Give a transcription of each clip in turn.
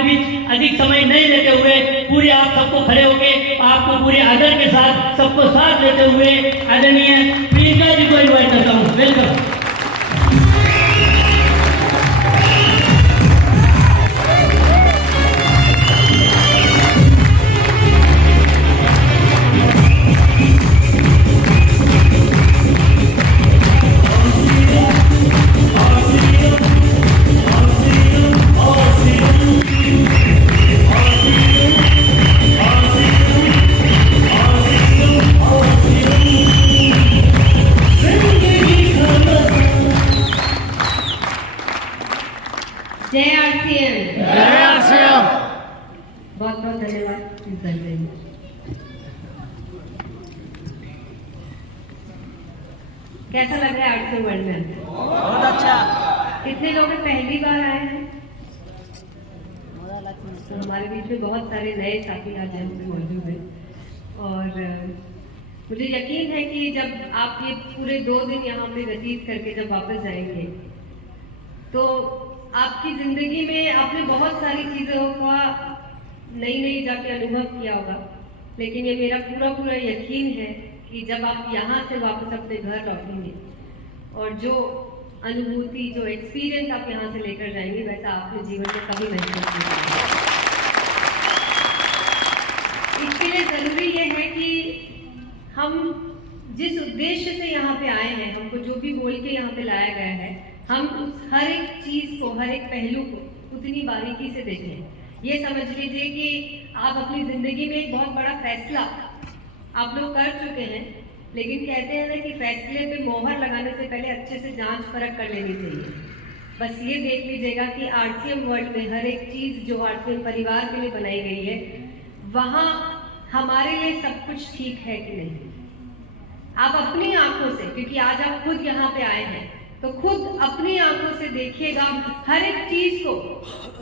आपके बीच अधिक समय नहीं लेते हुए पूरे आप सबको खड़े होके आपको पूरे आदर के साथ सबको साथ लेते हुए आदरणीय प्रियंका जी को इन्वाइट करता हूँ। वेलकम। जय आरसीएम। जय आरसीएम। बहुत बहुत धन्यवाद। कैसा लग रहा है आरसीएम वर्ल्ड में? बहुत अच्छा। कितने लोग पहली बार आए हैं? तो हमारे बीच में बहुत सारे नए साथी आज यहाँ पे मौजूद हैं और मुझे यकीन है कि जब आप ये पूरे 2 दिन यहाँ पे व्यतीत करके जब वापस जाएंगे तो आपकी जिंदगी में आपने बहुत सारी चीजों का नई जाके अनुभव किया होगा, लेकिन ये मेरा पूरा यकीन है कि जब आप यहाँ से वापस अपने घर लौटेंगे और जो अनुभूति जो एक्सपीरियंस आप यहाँ से लेकर जाएंगे वैसा आपके जीवन में कभी महसूस नहीं होगा। इसके लिए जरूरी ये है कि हम जिस उद्देश्य से यहाँ पे आए हैं, हमको जो भी बोल के यहाँ पे लाया गया है, हम उस हर एक चीज को, हर एक पहलू को उतनी बारीकी से देखें। ये समझ लीजिए कि आप अपनी जिंदगी में एक बहुत बड़ा फैसला आप लोग कर चुके हैं, लेकिन कहते हैं ना कि फैसले पे मोहर लगाने से पहले अच्छे से जांच परख कर लेनी चाहिए। बस ये देख लीजिएगा कि आरसीएम वर्ल्ड में हर एक चीज जो आरसीएम परिवार के लिए बनाई गई है, वहां हमारे लिए सब कुछ ठीक है कि नहीं। आप अपनी आंखों से, क्योंकि आज आप खुद यहाँ पे आए हैं, तो खुद अपनी आंखों से देखिएगा, हर एक चीज को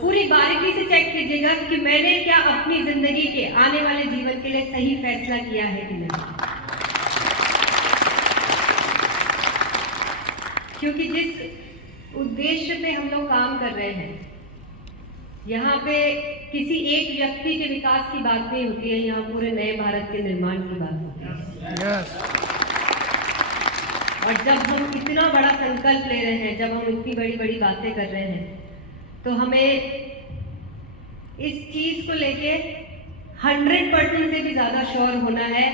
पूरी बारीकी से चेक कीजिएगा कि मैंने क्या अपनी जिंदगी के आने वाले जीवन के लिए सही फैसला किया है कि नहीं। क्योंकि जिस उद्देश्य पे हम लोग काम कर रहे हैं, यहाँ पे किसी एक व्यक्ति के विकास की बात नहीं होती है, यहाँ पूरे नए भारत के निर्माण की बात होती है। और जब हम इतना बड़ा संकल्प ले रहे हैं, जब हम इतनी बड़ी बातें कर रहे हैं, तो हमें इस चीज को लेके 100% से भी ज्यादा श्योर होना है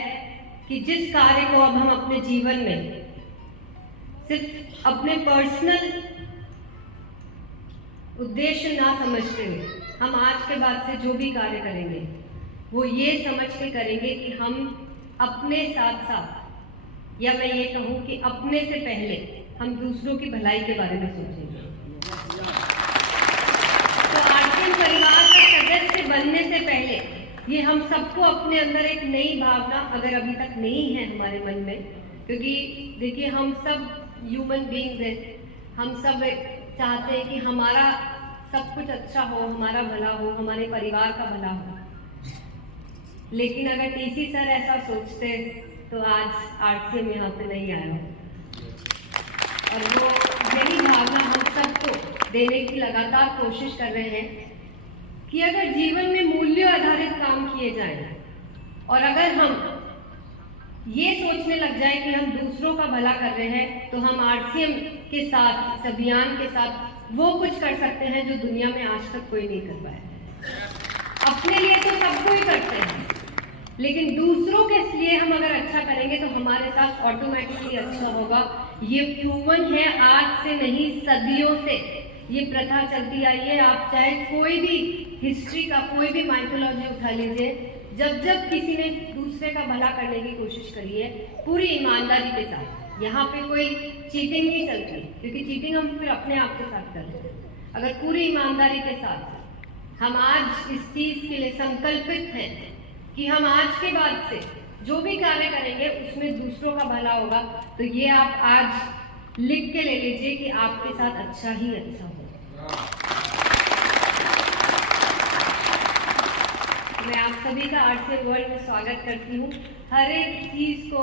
कि जिस कार्य को अब हम अपने जीवन में सिर्फ अपने पर्सनल उद्देश्य ना समझते हुए, हम आज के बाद से जो भी कार्य करेंगे वो ये समझ के करेंगे कि हम अपने साथ साथ, या मैं ये कहूं कि अपने से पहले हम दूसरों की भलाई के बारे में सोचेंगे। तो आरसीएम परिवार का सदस्य बनने से पहले ये हम सबको अपने अंदर एक नई भावना, अगर अभी तक नहीं है हमारे मन में, क्योंकि देखिए हम सब ह्यूमन बीइंग्स हैं, हम सब चाहते हैं कि हमारा सब कुछ अच्छा हो, हमारा भला हो, हमारे परिवार का भला हो। लेकिन अगर टीसी सर ऐसा सोचते तो आज आरसीएम यहाँ पे नहीं आया हो। और वो यही भावना हम सबको देने की लगातार कोशिश कर रहे हैं कि अगर जीवन में मूल्य आधारित काम किए जाएं और अगर हम ये सोचने लग जाए कि हम दूसरों का भला कर रहे हैं, तो हम आरसीएम के साथ, इस अभियान के साथ वो कुछ कर सकते हैं जो दुनिया में आज तक कोई नहीं कर पाया। अपने लिए तो सब कोई करते हैं, लेकिन दूसरों के लिए हम अगर अच्छा करेंगे तो हमारे साथ ऑटोमेटिकली अच्छा होगा। ये प्रूवन है, आज से नहीं सदियों से ये प्रथा चलती आई है। आप चाहे कोई भी हिस्ट्री का कोई भी माइथोलॉजी उठा लीजिए, जब किसी ने दूसरे का भला करने की कोशिश करी है पूरी ईमानदारी के साथ, यहाँ पे कोई चीटिंग नहीं चलती, क्योंकि चीटिंग हम फिर अपने आप के साथ करते हैं। अगर पूरी ईमानदारी के साथ हम आज इस चीज के लिए संकल्पित हैं कि हम आज के बाद से जो भी कार्य करेंगे उसमें दूसरों का भला होगा, तो ये आप आज लिख के ले लीजिए कि आपके साथ अच्छा ही अच्छा होगा। मैं आप सभी का आरसीएम वर्ल्ड में स्वागत करती हूँ। हर एक चीज को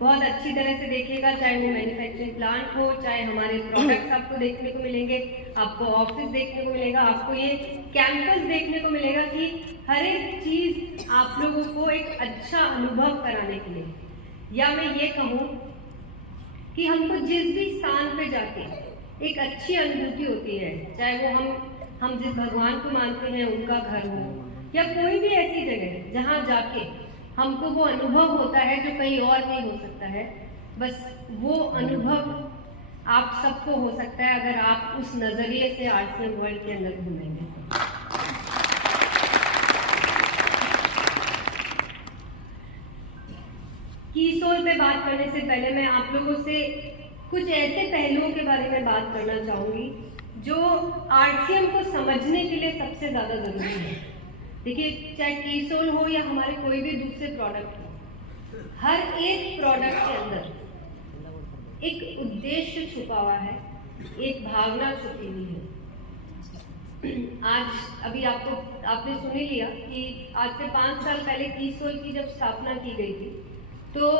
बहुत अच्छी तरह से देखिएगा, चाहे वो मैन्युफैक्चरिंग प्लांट हो, चाहे हमारे प्रोडक्ट्स आपको देखने को मिलेंगे, आपको ऑफिस देखने को मिलेगा, आपको ये कैंपस देखने को मिलेगा कि हर एक चीज आप लोगों को एक अच्छा अनुभव कराने के लिए, या मैं ये कहूँ कि हमको जिस भी स्थान पे जाके एक अच्छी अनुभूति होती है, चाहे वो हम जिस भगवान को मानते हैं उनका घर हो, या कोई भी ऐसी जगह जहाँ जाके हमको वो अनुभव होता है जो कहीं और नहीं हो सकता है, बस वो अनुभव आप सबको हो सकता है अगर आप उस नजरिए से आरसीएम वर्ल्ड के अंदर घूमेंगे। कीसोल पे बात करने से पहले मैं आप लोगों से कुछ ऐसे पहलुओं के बारे में बात करना चाहूंगी जो आरसीएम को समझने के लिए सबसे ज्यादा जरूरी है। देखिए, चाहे कीसोल हो या हमारे कोई भी दूसरे प्रोडक्ट हो, हर एक प्रोडक्ट के अंदर एक उद्देश्य छुपा हुआ है, एक भावना छुपी हुई है। आज अभी आपने सुन ही लिया कि आज से 5 साल पहले कीसोल की जब स्थापना की गई थी तो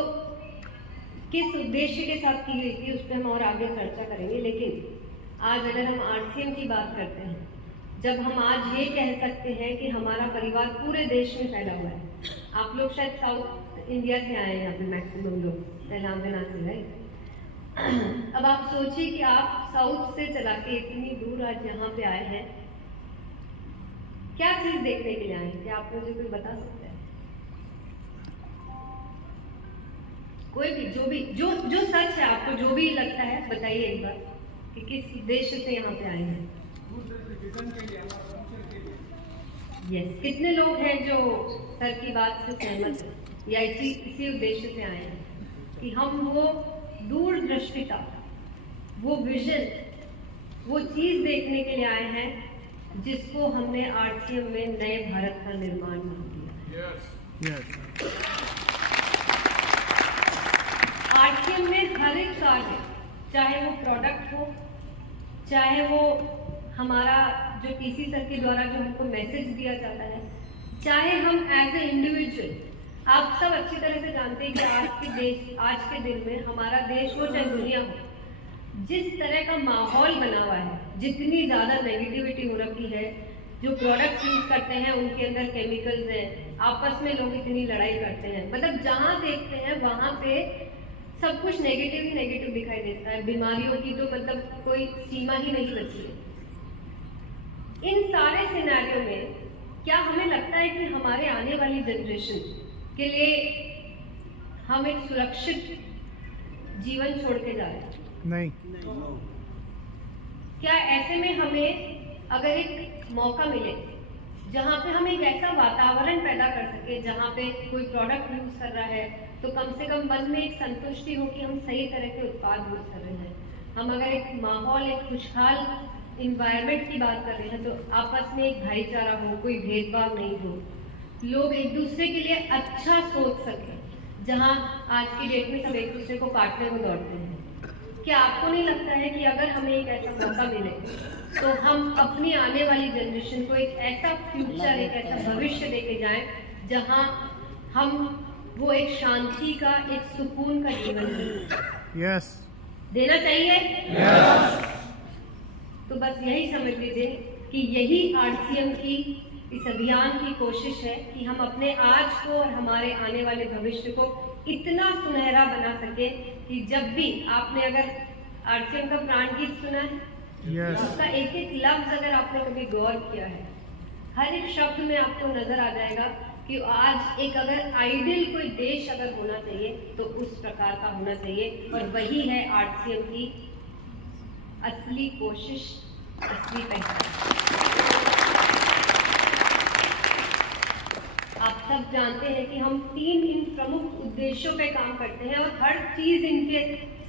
किस उद्देश्य के साथ की गई थी उस पर हम और आगे चर्चा करेंगे। लेकिन आज अगर हम आरसीएम की बात करते हैं, जब हम आज ये कह सकते हैं कि हमारा परिवार पूरे देश में फैला हुआ है, आप लोग शायद साउथ इंडिया से आए हैं, यहाँ पे मैक्सिमम लोग तेलंगाना से, राइट। अब आप सोचिए कि आप साउथ से चला के इतनी दूर आज यहाँ पे आए हैं, क्या चीज देखने के लिए आए हैं, क्या आप मुझे कोई बता सकते हैं? कोई भी जो सच है, आपको जो भी लगता है बताइए एक बार कि किस उद्देश्य से यहाँ पे आए हैं। यस, कितने लोग हैं जो सर की बात से सहमत हैं या इसी उद्देश्य से आए हैं कि हम वो दूरदृष्टिता, वो विजन, वो चीज देखने के लिए आए हैं जिसको हमने आरसीएम में नए भारत का निर्माण मान दिया। आरसीएम में हर एक कार्य, चाहे वो प्रोडक्ट हो, चाहे वो हमारा जो पीसी सर के द्वारा जो हमको मैसेज दिया जाता है, चाहे हम एज ए इंडिविजुअल, आप सब अच्छी तरह से जानते हैं कि आज के दिन में हमारा देश हो चाहे दुनिया हो, जिस तरह का माहौल बना हुआ है, जितनी ज़्यादा नेगेटिविटी हो रखी है, जो प्रोडक्ट्स यूज करते हैं उनके अंदर केमिकल्स हैं, आपस में लोग इतनी लड़ाई करते हैं, मतलब जहाँ देखते हैं वहाँ पे सब कुछ नेगेटिव ही नेगेटिव दिखाई देता है। बीमारियों की तो मतलब कोई सीमा ही नहीं बची है। इन सारे सिनेरियो में क्या हमें लगता है कि हमारे आने वाली जनरेशन के लिए हम एक सुरक्षित जीवन छोड़ के जा रहे हैं? नहीं। क्या ऐसे में हमें अगर एक मौका मिले जहाँ पे हम एक ऐसा वातावरण पैदा कर सके जहाँ पे कोई प्रोडक्ट यूज कर रहा है तो कम से कम मन में एक संतुष्टि हो कि हम सही तरह के उत्पाद यूज कर रहे हैं, हम अगर एक माहौल, एक खुशहाल इन्वायरमेंट की बात कर रहे हैं तो आपस में एक भाईचारा हो, कोई भेदभाव नहीं हो, लोग एक दूसरे के लिए अच्छा सोच सके, जहाँ आज की डेट में सब एक दूसरे को काटने को दौड़ते हैं। क्या आपको नहीं लगता है कि अगर हमें एक ऐसा मौका मिले तो हम अपनी आने वाली जनरेशन को एक ऐसा फ्यूचर, एक ऐसा भविष्य देके जाएं जहां हम वो एक शांति का, एक सुकून का जीवन यस देना चाहिए? यस। तो बस यही समझ लीजिए कि यही आरसीएम की इस अभियान की कोशिश है कि हम अपने आज को और हमारे आने वाले भविष्य को इतना सुनहरा बना सके कि जब भी आपने अगर आरसीएम का प्राण गीत सुना है, Yes. उसका एक एक लफ्ज अगर आपने कभी गौर किया है, हर एक शब्द में आपको नजर आ जाएगा कि आज एक अगर आइडियल कोई देश अगर होना चाहिए तो उस प्रकार का होना चाहिए, और वही है आरसीएम की असली कोशिश, असली पहचान। आप सब जानते हैं कि हम 3 इन प्रमुख उद्देश्यों पे काम करते हैं और हर चीज इनके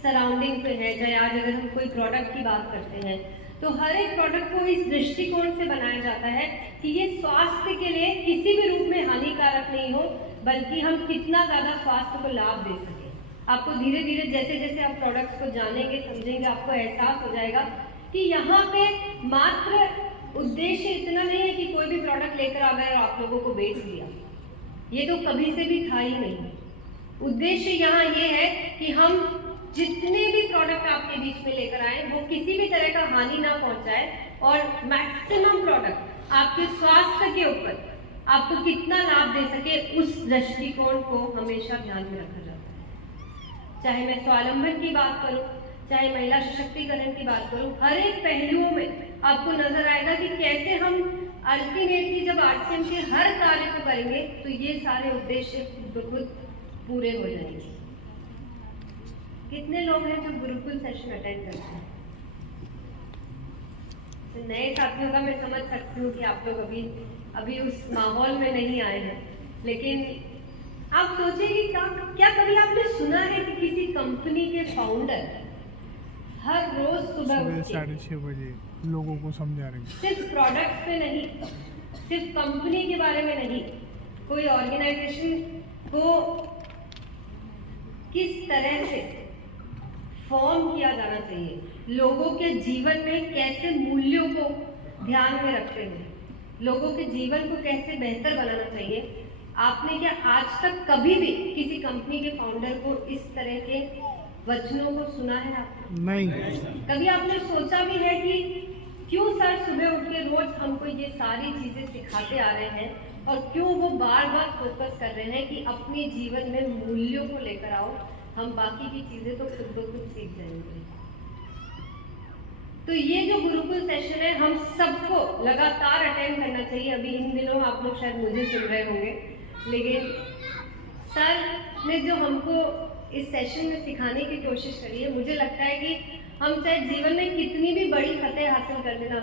सराउंडिंग पे है। चाहे आज अगर हम कोई प्रोडक्ट की बात करते हैं तो हर एक प्रोडक्ट को इस दृष्टिकोण से बनाया जाता है कि ये स्वास्थ्य के लिए किसी भी रूप में हानिकारक नहीं हो, बल्कि हम कितना ज्यादा स्वास्थ्य को लाभ दे सके। आपको धीरे धीरे जैसे जैसे आप प्रोडक्ट्स को जानेंगे, समझेंगे, आपको एहसास हो जाएगा कि यहाँ पे मात्र उद्देश्य इतना नहीं है कि कोई भी प्रोडक्ट लेकर आ गए और आप लोगों को बेच दिया। ये तो कभी से भी था ही नहीं। उद्देश्य यहाँ ये है कि हम जितने भी प्रोडक्ट आपके बीच में लेकर आए वो किसी भी तरह का हानि ना पहुंचाए और मैक्सिमम प्रोडक्ट आपके स्वास्थ्य के ऊपर आपको कितना लाभ दे सके उस दृष्टिकोण को हमेशा ध्यान में रखा जाता है। चाहे मैं स्वावलंबन की बात करूं, चाहे महिला सशक्तिकरण की बात करूं, हर एक पहलुओं में आपको नजर आएगा कि कैसे हम अल्टीमेटली जब आरसीएम के हर कार्य को करेंगे तो ये सारे उद्देश्य खुद पूरे हो जाएंगे। कितने लोग हैं जो गुरुकुल सेशन अटेंड करते हैं? तो नए साथियों का मैं समझ सकती हूँ कि आप लोग अभी उस माहौल में नहीं आए हैं, लेकिन आप सोचिए कि क्या कभी आपने सुना है कि किसी कंपनी के फाउंडर हर रोज सुबह 6:30 बजे लोगों को समझा रहे हैं? सिर्फ प्रोडक्ट्स पे नहीं, सिर्फ कंपनी के बारे में नहीं, कोई ऑर्गेनाइजेशन को किस तरह से फॉर्म किया जाना चाहिए, लोगों के जीवन में कैसे मूल्यों को ध्यान में रखते हुए लोगों के जीवन को कैसे बेहतर बनाना चाहिए। आपने क्या आज तक कभी भी किसी कंपनी के फाउंडर को इस तरह के वचनों को सुना है? आपने नहीं। कभी आपने सोचा भी है कि क्यों सर सुबह उठ के रोज हमको ये सारी चीजें सिखाते आ रहे हैं और क्यों वो बार बार फोकस कर रहे हैं कि अपने जीवन में मूल्यों को लेकर आओ, हम बाकी की चीजें तो खुद ब खुद सीख जाएंगे। तो ये जो गुरुकुल सेशन है हम सबको लगातार अटेंड करना चाहिए। अभी इन दिनों आप लोग शायद मुझे सुन रहे होंगे, लेकिन सर ने जो हमको इस सेशन में सिखाने की कोशिश करी है, मुझे लगता है कि हम चाहे जीवन में कितनी भी बड़ी फतेह हासिल कर लेना,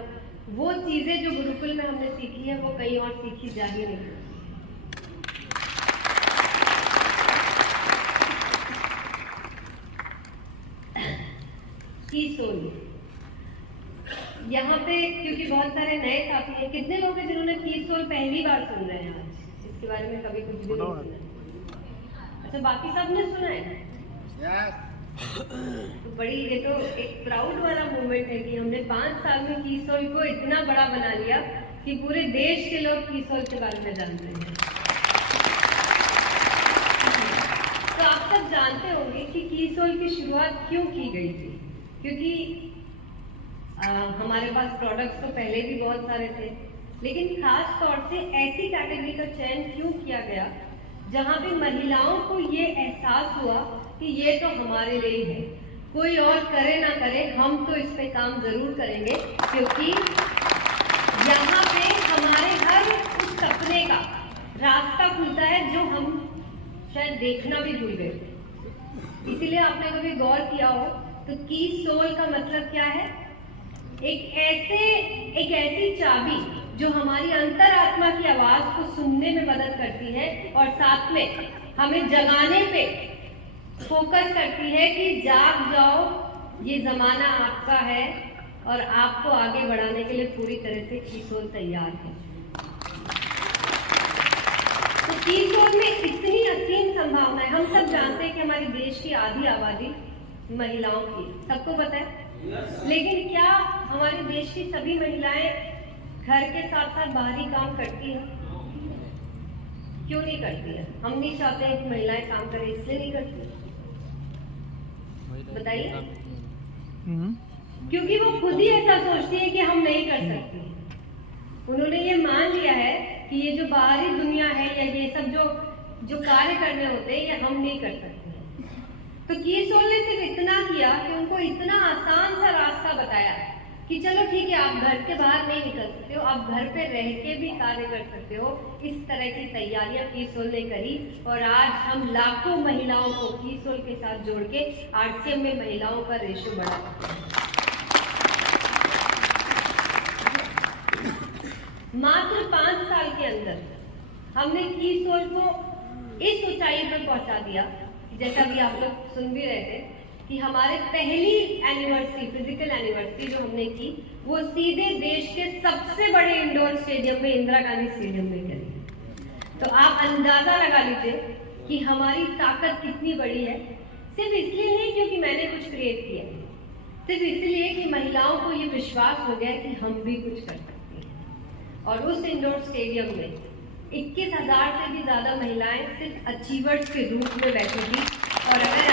वो चीजें जो गुरुकुल में हमने सीखी है वो कहीं और सीखी जा ही नहीं सकती। कीसोल यहाँ पे क्योंकि बहुत सारे नए साथी हैं, कितने लोग हैं जिन्होंने कीसोल पहली बार सुन रहे हैं? आज इसके बारे में कभी कुछ भी नहीं सुना। अच्छा, बाकी सब ने सुना है? तो बड़ी ये तो एक प्राउड वाला मोमेंट है कि हमने 5 साल में कीसोल को इतना बड़ा बना लिया कि पूरे देश के लोग कीसोल के बारे में जानते हैं। तो आप सब जानते होंगे कि कीसोल की शुरुआत क्यों की गई थी, क्योंकि हमारे पास प्रोडक्ट्स तो पहले भी बहुत सारे थे, लेकिन खास तौर से ऐसी कैटेगरी का चयन क्यों किया गया जहां पे महिलाओं को ये एहसास हुआ कि ये तो हमारे लिए ही है, कोई और करे ना करे हम तो इस पे काम जरूर करेंगे, क्योंकि यहाँ पे हमारे हर उस सपने का रास्ता खुलता है जो हम शायद देखना भी भूल गए। इसीलिए आपने कभी गौर किया हो तो कीसोल का मतलब क्या है? एक ऐसी चाबी जो हमारी अंतरात्मा की आवाज को सुनने में मदद करती है और साथ में हमें जगाने पे फोकस करती है कि जाग जाओ, ये जमाना आपका है और आपको आगे बढ़ाने के लिए पूरी तरह से कीसोल तैयार है। तो कीसोल में इतनी असीम संभावना है। हम सब जानते हैं कि हमारे देश की आधी आबादी महिलाओं की, सबको पता है। लेकिन क्या हमारे देश की सभी महिलाएं घर के साथ साथ बाहरी काम करती हैं? क्यों नहीं करती है? हम नहीं चाहते हैं कि महिलाएं काम करें, इसलिए नहीं करती। बताइए। क्योंकि वो खुद ही ऐसा सोचती है कि हम नहीं कर सकती। उन्होंने ये मान लिया है कि ये जो बाहरी दुनिया है या ये सब जो कार्य करने होते हैं ये हम नहीं कर सकते। तो कीसोल ने सिर्फ इतना किया कि उनको इतना आसान सा रास्ता बताया कि चलो ठीक है, आप घर के बाहर नहीं निकल सकते हो, आप घर पे रह के भी कार्य कर सकते हो। इस तरह की तैयारियां कीसोल ने करी और आज हम लाखों महिलाओं को कीसोल के साथ जोड़ के आरसीएम में महिलाओं का रेशो बढ़ा सकते हैं। मात्र 5 साल के अंदर हमने कीसोल को इस ऊंचाई पर पहुंचा दिया, जैसा भी आप लोग सुन भी रहे थे कि हमारे पहली एनिवर्सरी, फिजिकल एनिवर्सरी जो हमने की, वो सीधे देश के सबसे बड़े इंडोर स्टेडियम में, इंदिरा गांधी स्टेडियम में करी। तो आप अंदाजा लगा लीजिए कि हमारी ताकत कितनी बड़ी है। सिर्फ इसलिए नहीं क्योंकि मैंने कुछ क्रिएट किया, सिर्फ इसलिए कि महिलाओं को ये विश्वास हो गया कि हम भी कुछ कर सकते हैं। और उस इंडोर स्टेडियम में 21,000 से भी ज़्यादा महिलाएं सिर्फ अचीवर्स के रूप में बैठी थी। और अगर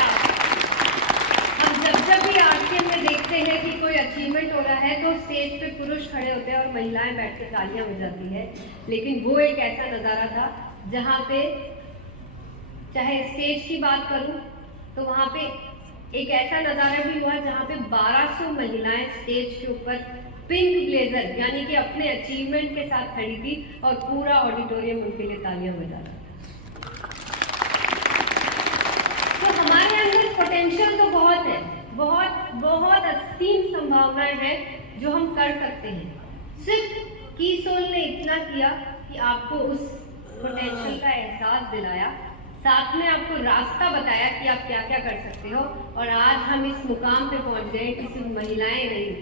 हम जब भी आरसीएम में देखते हैं कि कोई अचीवमेंट हो रहा है तो स्टेज पे पुरुष खड़े होते हैं और महिलाएं बैठ के तालियां बजाती है, लेकिन वो एक ऐसा नज़ारा था जहाँ पे, चाहे स्टेज की बात करूँ तो वहाँ पे एक ऐसा नज़ारा भी हुआ जहाँ पे 1200 महिलाएं स्टेज के ऊपर पिंक ब्लेजर यानी कि अपने अचीवमेंट के साथ खड़ी थी और पूरा ऑडिटोरियम उनके लिए तालियां बजा रहा था। तो हमारे अंदर पोटेंशियल तो बहुत है, बहुत बहुत असीम संभावनाएं हैं जो हम कर सकते हैं। सिर्फ कीसोल ने इतना किया कि आपको उस पोटेंशियल का एहसास दिलाया, साथ में आपको रास्ता बताया कि आप क्या क्या कर सकते हो, और आज हम इस मुकाम पे पहुंच गए कि सिर्फ महिलाएं नहीं,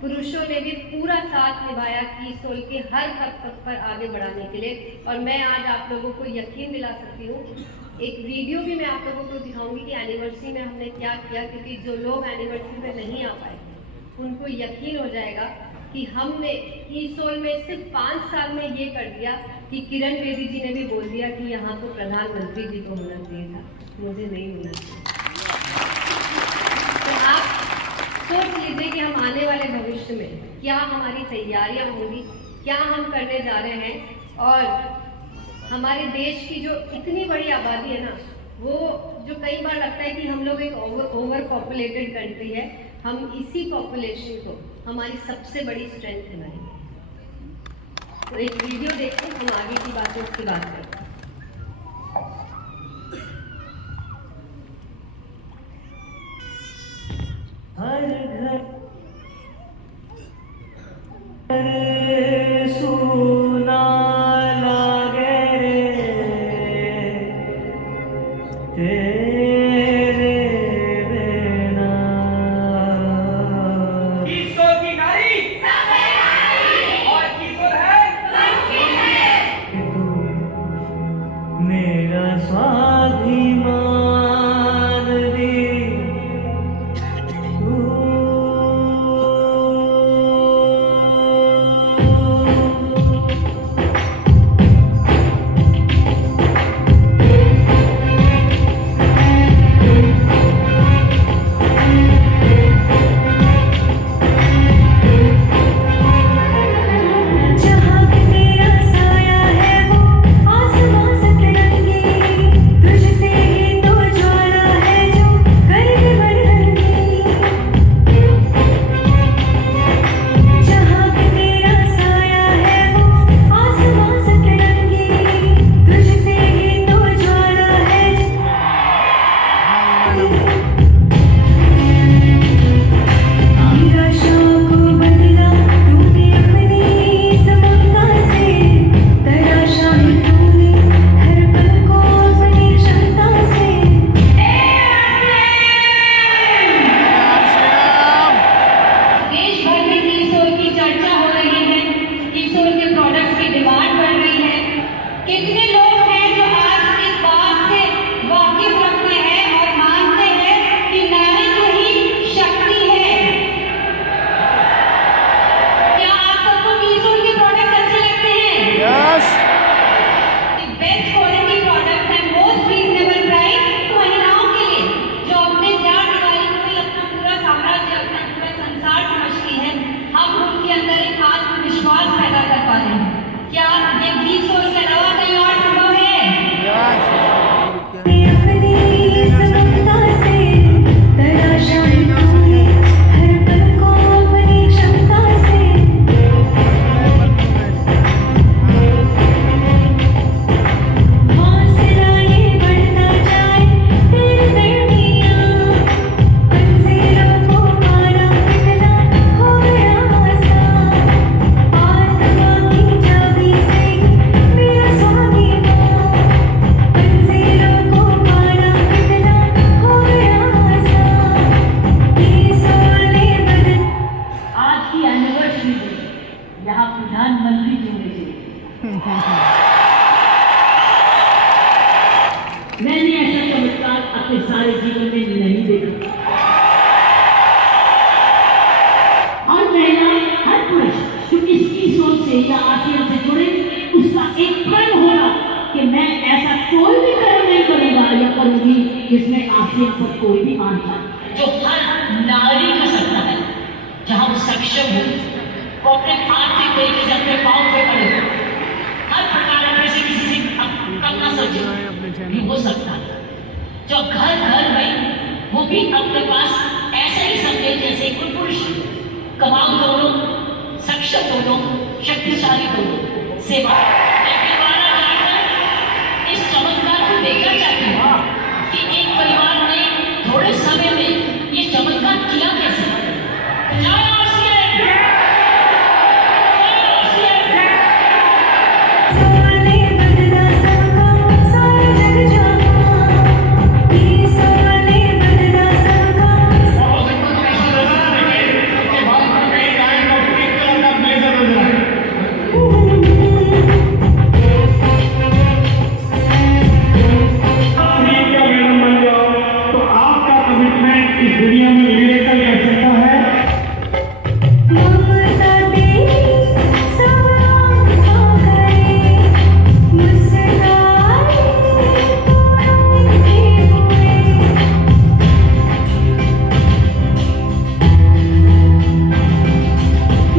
पुरुषों ने भी पूरा साथ निभाया कीसोल के हर तक पर आगे बढ़ाने के लिए। और मैं आज आप लोगों को यकीन दिला सकती हूँ, एक वीडियो भी मैं आप लोगों को दिखाऊंगी कि एनिवर्सरी में हमने क्या किया, क्योंकि जो लोग एनिवर्सरी में नहीं आ पाए उनको यकीन हो जाएगा कि हमने कीसोल में सिर्फ 5 साल में ये कर दिया कि किरण बेदी जी ने भी बोल दिया कि यहाँ तो प्रधानमंत्री जी को होना चाहिए था, मुझे नहीं होना चाहिए। तो आप सोच लीजिए कि हम आने वाले भविष्य में क्या हमारी तैयारियां होंगी, क्या हम करने जा रहे हैं। और हमारे देश की जो इतनी बड़ी आबादी है ना, वो जो कई बार लगता है कि हम लोग एक ओवर पॉपुलेटेड कंट्री है, हम इसी पॉपुलेशन को हमारी सबसे बड़ी स्ट्रेंथ बनाएंगे। तो एक वीडियो देखते हैं, हम आगे की बातों की बात करते हैं। हर घर सुना लागे तेरे बिना। कीसोल की नारी और कीसोल है मेरा स्वाभिमान दी मैंने ऐसा चमत्कार अपने सारे जीवन में नहीं देखा। और महिला हर पुरुष जो इसकी सोच से या आशय से जुड़े, उसका एक प्रण हो करूंगी जिसमें आसिया पर कोई भी आंच आए, जो हर नारी का सपना है, जहां वो सक्षम हो, वो अपने आर्थिक तरीके से अपने पाँव पे खड़े हो, हर प्रकार में से किसी से कम ना सोचे, ये हो सकता है। जो घर घर में वो भी अपने पास ऐसा ही समझे जैसे कोई पुरुष, कमाऊ दोनों, सक्षम दोनों, शक्तिशाली दोनों, सेवा। मैं परिवार जाकर इस चमत्कार को देखना चाहती हूँ कि एक परिवार ने थोड़े समय में ये चमत्कार किया कैसे। जय आसिया, जय आसिया। सोले बदला सबका सारा जग जाना, ये सोले बदला सबका। ममता तेरी सवार करे, मुस्काए तो रंगे हुए।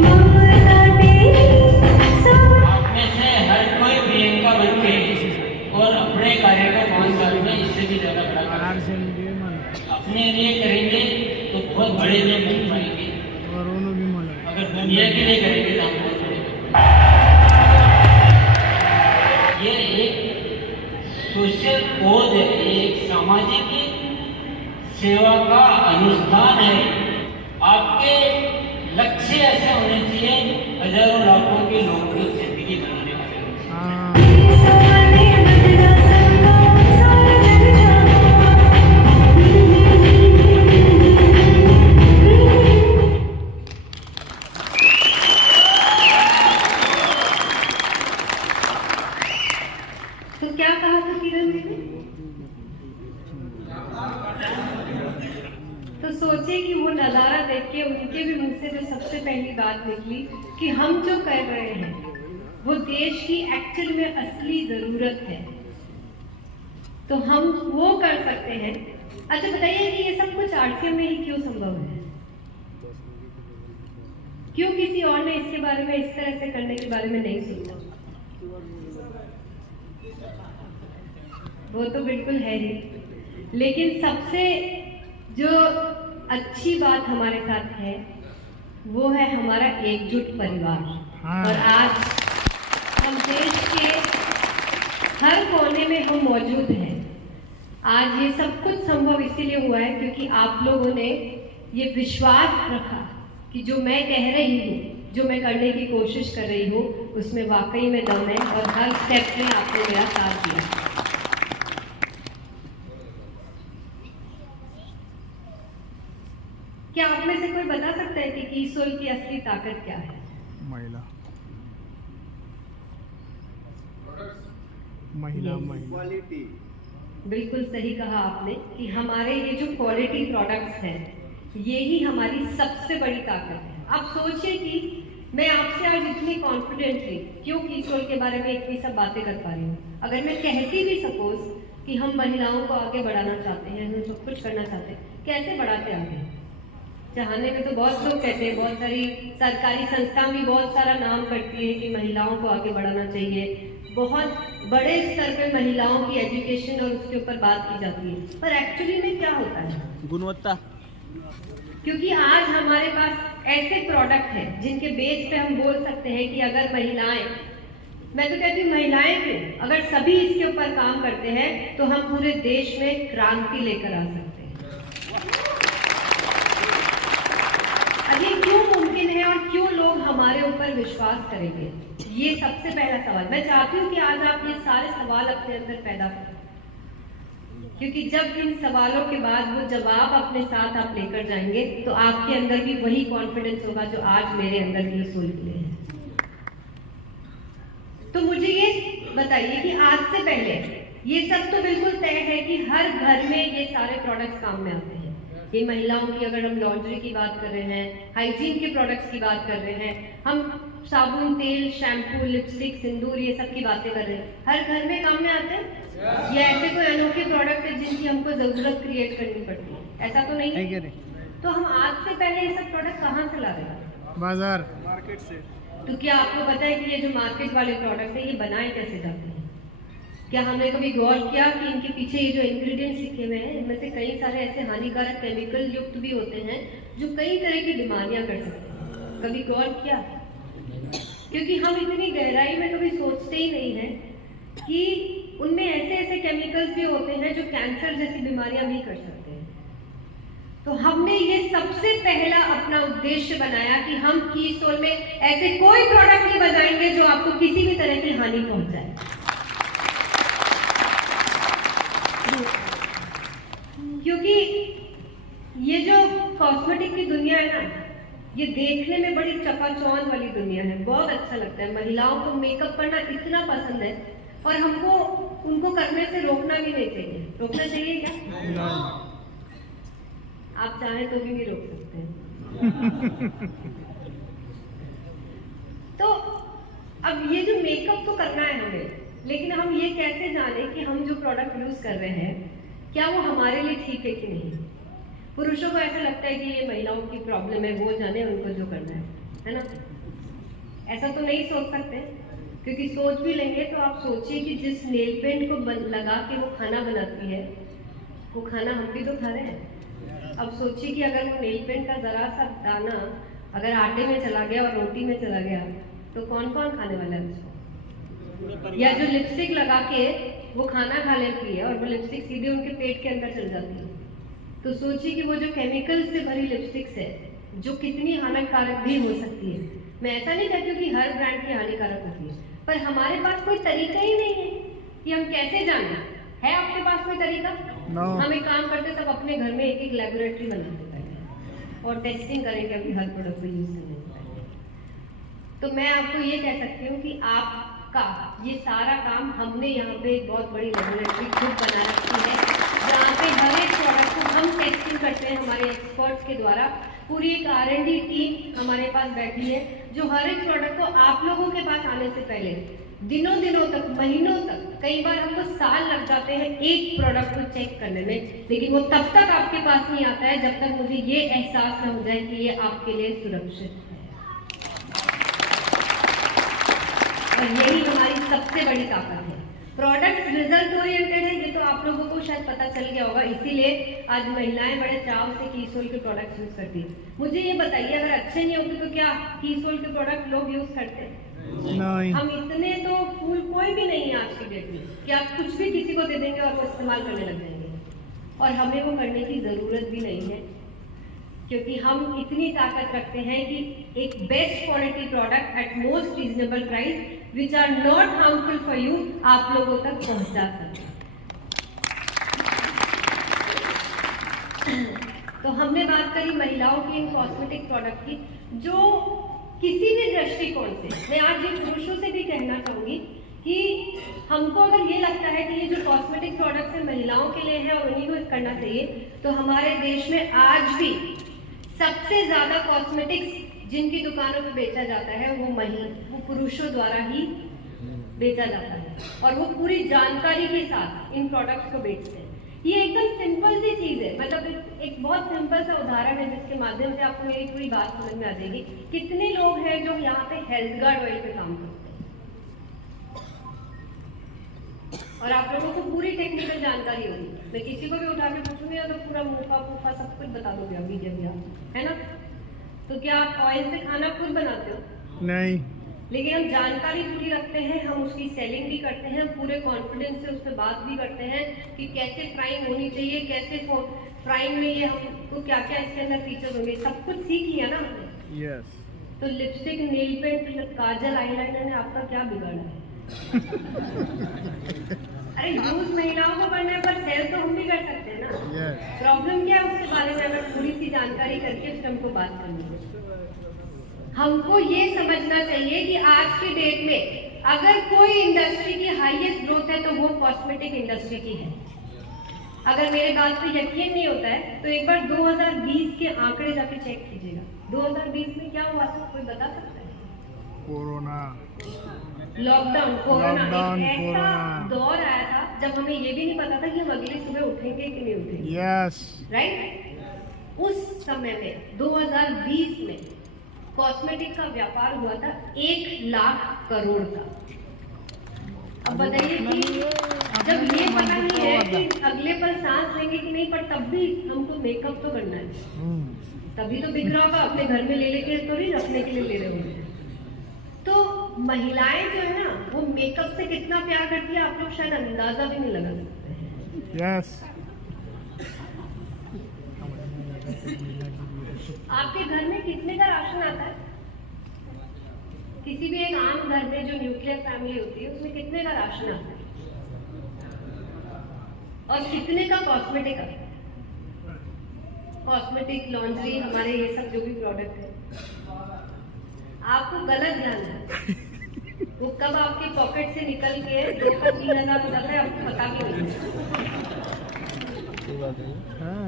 ममता तेरी सवार। आप में से हर कोई प्रियंका बन के और अपने कार्य को 5 साल में इससे भी ज्यादा बड़ा आर करेंगे। से लिए मन अपने लिए करेंगे तो बहुत बड़े लोग बन पाएंगे, और उन्होंने भी मन अगर दुनिया के लिए करेंगे तो हम बहुत बड़े बनेंगे। ये एक सोशल कोज है, ये एक सामाजिक सेवा का अनुष्ठान है। आपके लक्ष्य ऐसे होने चाहिए हजारों लाखों के लोगों की जिंदगी बनाने वाले। हाँ सोले बदला सबका सारा जग जाना। तो क्या कहा था किरण जी ने? तो सोचे कि वो नज़ारा देख के उनके भी मुंह से जो सबसे पहली बात निकली कि हम जो कर रहे हैं वो देश की एक्चुअल में असली जरूरत है, तो हम वो कर सकते हैं। अच्छा बताइए कि ये सब कुछ आरसीएम में ही क्यों संभव है? क्यों किसी और ने इसके बारे में, इस तरह से करने के बारे में नहीं सोचा? वो तो बिल्कुल है ही, लेकिन सबसे जो अच्छी बात हमारे साथ है वो है हमारा एकजुट परिवार। हाँ। और आज हम देश के हर कोने में हम मौजूद हैं। आज ये सब कुछ संभव इसीलिए हुआ है क्योंकि आप लोगों ने ये विश्वास रखा कि जो मैं कह रही हूँ, जो मैं करने की कोशिश कर रही हूँ, उसमें वाकई में दम है और हर स्टेप में आपने मेरा साथ दिया। क्या आप में से कोई बता सकता है कि कीसोल की असली ताकत क्या है? महिला महिला Yes. महिला बिल्कुल सही कहा आपने कि हमारे ये जो क्वालिटी प्रोडक्ट्स हैं ये ही हमारी सबसे बड़ी ताकत है। आप सोचिए कि मैं आपसे आज इतनी कॉन्फिडेंटली क्यों कीसोल के बारे में इतनी सब बातें कर पा रही हूँ। अगर मैं कहती भी सपोज कि हम महिलाओं को आगे बढ़ाना चाहते हैं, हम सब कुछ करना चाहते हैं, कैसे बढ़ाते आगे? चाहने में तो बहुत लोग कहते हैं, बहुत सारी सरकारी संस्था भी बहुत सारा नाम करती है कि महिलाओं को आगे बढ़ाना चाहिए, बहुत बड़े स्तर पे महिलाओं की एजुकेशन और उसके ऊपर बात की जाती है, पर एक्चुअली में क्या होता है? गुणवत्ता। क्योंकि आज हमारे पास ऐसे प्रोडक्ट हैं जिनके बेस पे हम बोल सकते हैं कि अगर महिलाएं, मैं तो कहती हूँ महिलाएं क्यों, अगर सभी इसके ऊपर काम करते हैं तो हम पूरे देश में क्रांति लेकर आ सकते हैं। अब ये क्यों मुमकिन है और क्यों लोग हमारे ऊपर विश्वास करेंगे, ये सबसे पहला सवाल। मैं चाहती हूँ कि आज आप ये सारे सवाल अपने अंदर पैदा करें, क्योंकि जब इन सवालों के बाद वो जवाब अपने साथ आप लेकर जाएंगे तो आपके अंदर भी वही कॉन्फिडेंस होगा जो आज मेरे अंदर कीसोल के लिए है। तो मुझे ये बताइए कि आज से पहले ये सब तो बिल्कुल तय है कि हर घर में ये सारे प्रोडक्ट्स काम में आते हैं। ये महिलाओं की, अगर हम लॉन्ड्री की बात कर रहे हैं, हाइजीन के प्रोडक्ट्स की बात कर रहे हैं, हम साबुन, तेल, शैम्पू, लिपस्टिक, सिंदूर, ये सब की बातें कर रहे हैं। हर घर में काम में आते हैं या ऐसे कोई अनोखे प्रोडक्ट है जिनकी हमको जरूरत क्रिएट करनी पड़ती है? ऐसा तो नहीं नहीं है। करे तो हम आज से पहले ये सब प्रोडक्ट कहाँ से ला रहे हैं? बाजार मार्केट से। तो क्या आपको पता है कि ये जो मार्केट वाले प्रोडक्ट है ये बनाए कैसे जाते हैं? क्या हमने कभी गौर किया कि इनके पीछे ये जो इंग्रेडिएंट्स लिखे हुए हैं इनमें से कई सारे ऐसे हानिकारक केमिकल युक्त भी होते हैं जो कई तरह की बीमारियां कर सकते हैं? कभी गौर किया? क्योंकि हम इतनी गहराई में कभी सोचते ही नहीं है कि उनमें ऐसे ऐसे केमिकल्स भी होते हैं जो कैंसर जैसी बीमारियां भी कर सकते हैं। तो हमने ये सबसे पहला अपना उद्देश्य बनाया कि हम कीसोल में ऐसे कोई प्रोडक्ट नहीं बनाएंगे जो आपको किसी भी तरह की हानि पहुंचाए। क्योंकि ये जो कॉस्मेटिक की दुनिया है ना, ये देखने में बड़ी चकाचौंध वाली दुनिया है, बहुत अच्छा लगता है। महिलाओं को मेकअप करना इतना पसंद है और हमको उनको करने से रोकना भी नहीं चाहिए। रोकना चाहिए क्या? आप चाहें तो भी रोक सकते हैं। तो अब ये जो मेकअप तो करना है हमें, लेकिन हम ये कैसे जाने कि हम जो प्रोडक्ट यूज कर रहे हैं क्या वो हमारे लिए ठीक है कि नहीं? पुरुषों को ऐसा लगता है कि ये महिलाओं की प्रॉब्लम है, वो जाने उनको जो करना है ना? ऐसा तो नहीं सोच सकते, क्योंकि सोच भी लेंगे तो आप सोचिए कि जिस नेल पेंट को लगा के वो खाना बनाती है, वो खाना हम भी तो खा रहे हैं। अब सोचिए कि अगर वो नेल पेंट का जरा सा दाना अगर आटे में चला गया और रोटी में चला गया तो कौन कौन खाने वाला है उसको? या जो लिपस्टिक लगा के वो खाना खा लेती है और वो लिपस्टिक सीधे उनके पेट के अंदर चल जाती है, तो सोचिए कि वो जो केमिकल से भरी लिपस्टिक्स है जो कितनी हानिकारक भी हो सकती है। मैं ऐसा नहीं कहती हूँ कि हर ब्रांड की हानिकारक होती है, पर हमारे पास कोई तरीका ही नहीं है कि हम कैसे जाने। है आपके पास कोई तरीका? No. हम एक काम करते सब अपने घर में एक एक लेबोरेटरी बनाते पहले और टेस्टिंग करेंगे अभी हर प्रोडक्ट को यूज करने से पहले। तो मैं आपको ये कह सकती हूँ कि आपका ये सारा काम हमने यहाँ पे एक बहुत बड़ी लेबोरेटरी खुद बना रखी है, जहाँ पे हर एक प्रोडक्ट को हम टेस्टिंग करते हैं हमारे एक्सपर्ट्स के द्वारा। पूरी एक R&D टीम हमारे पास बैठी है जो हर एक प्रोडक्ट को आप लोगों के पास आने से पहले दिनों तक, महीनों तक, कई बार हमको साल लग जाते हैं एक प्रोडक्ट को चेक करने में, लेकिन वो तब तक आपके पास नहीं आता है जब तक मुझे ये एहसास न हो जाए कि ये आपके लिए सुरक्षित है। और यही हमारी सबसे बड़ी ताकत है। प्रोडक्ट रिजल्ट ओरिएंटेड है, ये तो आप लोगों को शायद पता चल गया होगा, इसीलिए आज महिलाएं बड़े चाव से कीसोल के प्रोडक्ट यूज करती है। मुझे ये बताइए, अगर अच्छे नहीं होते तो क्या कीसोल के प्रोडक्ट लोग यूज करते हैं? नहीं। हम इतने तो फूल कोई भी नहीं है आज की डेट में कि आप कुछ भी किसी को दे देंगे और वो इस्तेमाल करने लग जाएंगे, और हमें वो करने की जरूरत भी नहीं है, क्योंकि हम इतनी ताकत रखते हैं कि एक best quality product at most reasonable price which are not harmful for you आप लोगों तक पहुंचा सकते। तो हमने बात करी महिलाओं की इन कॉस्मेटिक प्रोडक्ट की, जो किसी भी दृष्टिकोण से, मैं आज ये पुरुषों से भी कहना चाहूंगी कि हमको अगर ये लगता है कि ये जो कॉस्मेटिक प्रोडक्ट्स है महिलाओं के लिए है और उन्हीं को करना चाहिए, तो हमारे देश में आज भी सबसे ज्यादा कॉस्मेटिक्स जिनकी दुकानों पे बेचा जाता है वो पुरुषों द्वारा ही बेचा जाता है, और वो पूरी जानकारी के साथ इन प्रोडक्ट्स को बेचते हैं। ये एकदम सिंपल सी चीज है, मतलब एक बहुत सिंपल सा उदाहरण है जिसके माध्यम से आपको मेरी पूरी बात समझ में आ जाएगी। कितने लोग हैं जो यहाँ पे हेल्थ गार्ड ऑयल पे काम करते हैं, और आप लोगों को पूरी टेक्निकल जानकारी होगी। मैं किसी को भी उठा के पूछूंगी तो पूरा मुफा फूफा सब कुछ बता दोगे अभी जब आप, है ना? तो क्या आप ऑयल से खाना खुद बनाते हो? नहीं। लेकिन हम जानकारी पूरी रखते हैं, हम उसकी सेलिंग भी करते हैं, पूरे कॉन्फिडेंस से उस पर बात भी करते हैं कि कैसे फ्राइंग होनी चाहिए, कैसे फ्राइंग में ये हमको क्या क्या इसके अंदर फीचर्स होंगे, सब कुछ सीख लिया ना हमने। यस। तो लिपस्टिक, नेल पेंट, काजल, आईलाइनर ने आपका क्या बिगाड़ा है? अरे यूज महिलाओं को करना है, पर सेल तो हम भी कर सकते हैं ना। यस। प्रॉब्लम क्या है उसके बारे में हमें थोड़ी सी जानकारी करके फिर हमको बात करनी है। हमको ये समझना चाहिए कि आज की डेट में अगर कोई इंडस्ट्री की हाईएस्ट ग्रोथ है तो वो कॉस्मेटिक इंडस्ट्री की है। अगर मेरे बात पे यकीन नहीं होता है तो एक बार 2020 के आंकड़े जाके चेक कीजिएगा। 2020 में क्या हुआ था, कोई बता सकता है? कोरोना लॉकडाउन, कोरोना लॉकडाउन, एक ऐसा कोरोना। दौर आया था जब हमें ये भी नहीं पता था कि हम अगली सुबह उठेंगे कि नहीं उठेंगे, यस राइट। उस समय में 2020 में कॉस्मेटिक का व्यापार हुआ था 1 लाख करोड़ का। अब बताइए कि जब ये पता नहीं है कि अगले पल सांस लेंगे कि नहीं, पर तब भी हमको मेकअप तो करना है, तभी तो बिक रहा होगा, अपने घर में ले लेके तो नहीं रखने के लिए ले रहे होंगे। तो महिलाएं जो है ना वो मेकअप से कितना प्यार करती है आप लोग शायद अंदाजा भी नहीं लगा सकते। यस आपके घर में कितने का राशन आता है? किसी भी एक आम घर में जो न्यूक्लियर फैमिली होती है उसमें कितने का राशन आता है और कितने का कॉस्मेटिक आता है? कॉस्मेटिक, लॉन्ड्री, हमारे ये सब जो भी प्रोडक्ट है, आपको गलत ध्यान है वो कब आपके पॉकेट से निकल के 2-3 हज़ार हो जाता है आपको पता भी नहीं है।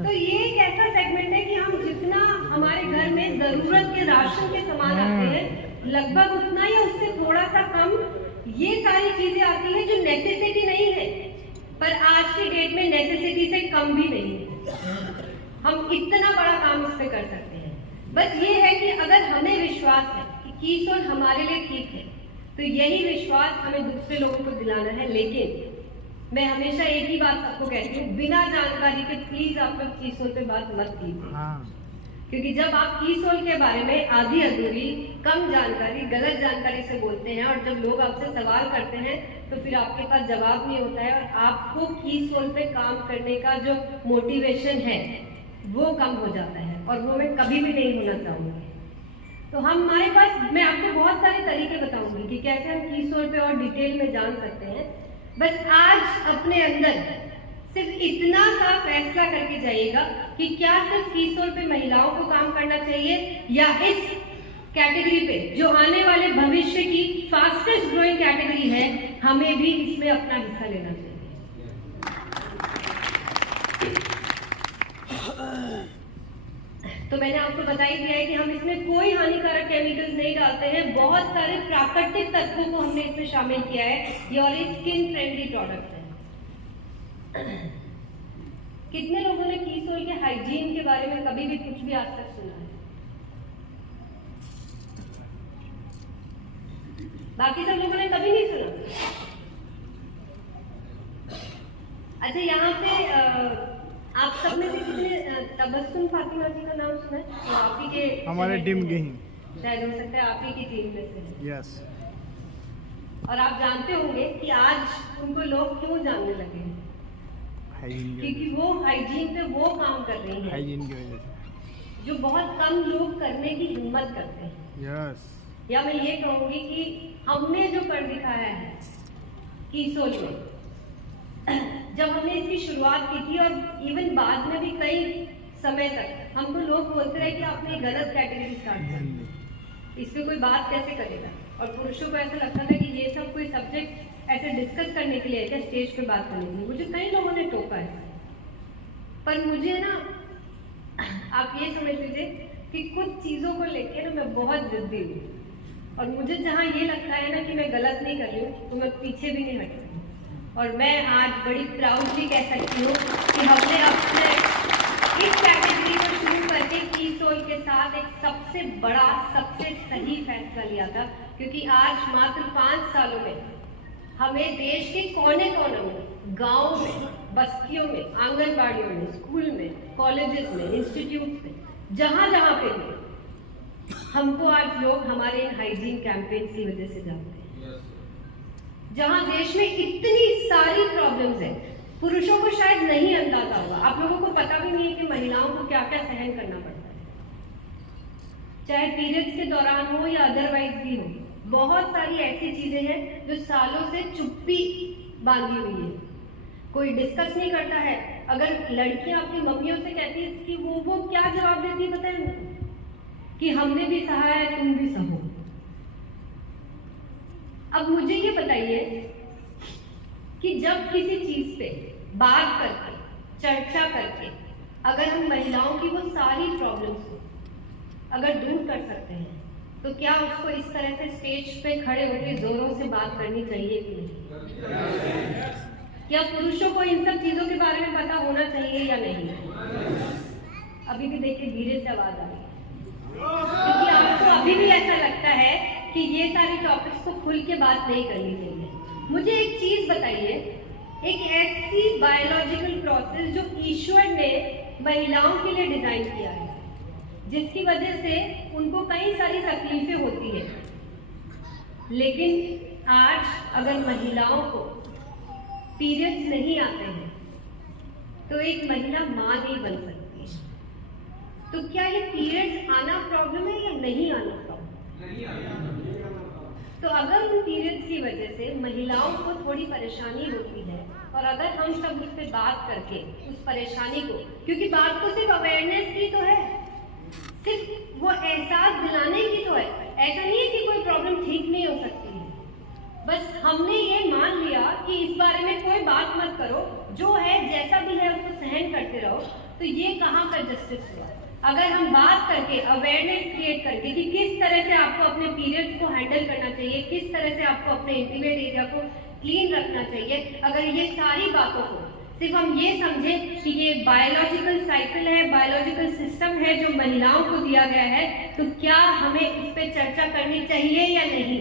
तो ये एक ऐसा सेगमेंट है कि हम जितना हमारे घर में जरूरत के राशन के सामान आते हैं लगभग उतना या उससे थोड़ा सा कम ये सारी चीजें आती हैं जो नेसेसिटी नहीं है, पर आज की डेट में नेसेसिटी से कम भी नहीं है। हम इतना बड़ा काम इस पे कर सकते हैं। बस ये है कि अगर हमें विश्वास है कि कीसोल हमारे लिए ठीक है तो यही विश्वास हमें दूसरे लोगों को दिलाना है। लेकिन मैं हमेशा एक ही बात सबको कहती हूँ, बिना जानकारी के प्लीज आप लोग कीसोल पे बात मत कीजिए। क्योंकि जब आप कीसोल के बारे में आधी अधूरी, कम जानकारी, गलत जानकारी से बोलते हैं और जब लोग आपसे सवाल करते हैं तो फिर आपके पास जवाब नहीं होता है और आपको कीसोल पे काम करने का जो मोटिवेशन है वो कम हो जाता है और वो मैं कभी भी नहीं होना चाहूँगी। तो हमारे पास, मैं आपको बहुत सारे तरीके बताऊंगी कि कैसे हम कीसोल पे और डिटेल में जान सकते हैं। बस आज अपने अंदर सिर्फ इतना सा फैसला करके जाइएगा कि क्या सिर्फ कीसोल पे महिलाओं को काम करना चाहिए या इस कैटेगरी पे जो आने वाले भविष्य की फास्टेस्ट ग्रोइंग कैटेगरी है हमें भी इसमें अपना हिस्सा लेना चाहिए। तो मैंने आपको बता ही दिया है कि हम इसमें कोई हानिकारक केमिकल्स नहीं डालते हैं, बहुत सारे प्राकृतिक तत्वों को हमने इसमें शामिल किया है। ये और ये स्किन फ्रेंडली प्रोडक्ट है। कितने लोगों ने कीसोल के हाइजीन के बारे में कभी भी कुछ भी आज तक सुना है? बाकी सब लोगों ने कभी नहीं सुना। अच्छा, यहाँ पे आप सब में से कितने तबस्सुम फातिमा जी का नाम सुना है? तो आप ही के हमारे टीम के ही शायद हो सकता है आप ही की टीम में से है। यस। और आप जानते होंगे कि आज उनको लोग क्यों जानने लगे हैं? क्योंकि वो हाइजीन पे वो काम कर रही है हाइजीन की वजह से जो बहुत कम लोग करने की हिम्मत करते हैं। यस। या मैं ये कहूँगी कि हमने जो कर दिखाया है कीसोल में, जब हमने इसकी शुरुआत की थी और इवन बाद में भी कई समय तक हमको लोग बोलते रहे कि आपने गलत कैटेगरी स्टार्ट कर दी, इस पे कोई बात कैसे करेगा। और पुरुषों को ऐसा लगता था कि ये सब कोई सब्जेक्ट ऐसे डिस्कस करने के लिए है क्या, स्टेज पे बात करने के लिए। मुझे कई लोगों ने टोका है, पर मुझे ना आप ये समझ लीजिए कि कुछ चीज़ों को लेके ना मैं बहुत जिद्दी हूँ और मुझे जहाँ ये लगता है ना कि मैं गलत नहीं कर रही हूँ तो मैं पीछे भी नहीं हटती। और मैं आज बड़ी प्राउडली कह सकती हूँ कि हमने अपने इस कैटेगरी को शुरू करके कीसोल के साथ एक सबसे बड़ा, सबसे सही फैसला लिया था। क्योंकि आज मात्र 5 सालों में हमें देश के कोने कोने में, गाँव में, बस्तियों में, आंगनबाड़ियों में, स्कूल में, कॉलेजेस में, इंस्टीट्यूट में, जहाँ जहाँ पे भी हमको आज लोग हमारे इन हाइजीन कैंपेन की वजह से जानते हैं। जहाँ देश में इतनी सारी प्रॉब्लम्स हैं, पुरुषों को शायद नहीं अंदाजा होगा, आप लोगों को पता भी नहीं है कि महिलाओं को क्या क्या सहन करना पड़ता है, चाहे पीरियड्स के दौरान हो या अदरवाइज भी हो। बहुत सारी ऐसी चीजें हैं जो सालों से चुप्पी बांधी हुई है, कोई डिस्कस नहीं करता है। अगर लड़कियां अपनी मम्मियों से कहती है कि वो क्या जवाब देती है पता है कि हमने भी सहा है, तुम भी सहो। अब मुझे ये बताइए कि जब किसी चीज पे बात करके, चर्चा करके, अगर हम महिलाओं की वो सारी प्रॉब्लम्स को अगर दूर कर सकते हैं तो क्या उसको इस तरह से स्टेज पे खड़े होकर जोरों से बात करनी चाहिए कि नहीं? क्या पुरुषों को इन सब चीजों के बारे में पता होना चाहिए या नहीं? अभी भी देखिए धीरे से आवाज आ रही है, क्योंकि आपको अभी भी ऐसा लगता है कि ये सारे टॉपिक्स को खुल के बात नहीं करनी चाहिए। मुझे एक चीज बताइए, एक ऐसी बायोलॉजिकल प्रोसेस जो ईश्वर ने महिलाओं के लिए डिजाइन किया है, जिसकी वजह से उनको कई सारी तकलीफें होती है, लेकिन आज अगर महिलाओं को पीरियड्स नहीं आते हैं तो एक महिला माँ नहीं बन सकती है। तो क्या ये पीरियड्स आना प्रॉब्लम है या नहीं आना प्रॉब्लम? तो अगर उन पीरियड्स की वजह से महिलाओं को थोड़ी परेशानी होती है और अगर हम सब उस पर बात करके उस परेशानी को, क्योंकि बात तो सिर्फ अवेयरनेस की तो है, सिर्फ वो एहसास दिलाने की तो है, ऐसा नहीं है कि कोई प्रॉब्लम ठीक नहीं हो सकती है। बस हमने ये मान लिया कि इस बारे में कोई बात मत करो, जो है जैसा भी है उसको सहन करते रहो। तो ये कहाँ का जस्टिस हुआ? अगर हम बात करके अवेयरनेस क्रिएट करके कि किस तरह से आपको अपने पीरियड्स को हैंडल करना चाहिए, किस तरह से आपको अपने इंटीमेट एरिया को क्लीन रखना चाहिए, अगर ये सारी बातों को सिर्फ हम ये समझें कि ये बायोलॉजिकल साइकिल है, बायोलॉजिकल सिस्टम है जो महिलाओं को दिया गया है, तो क्या हमें इस पे चर्चा करनी चाहिए या नहीं?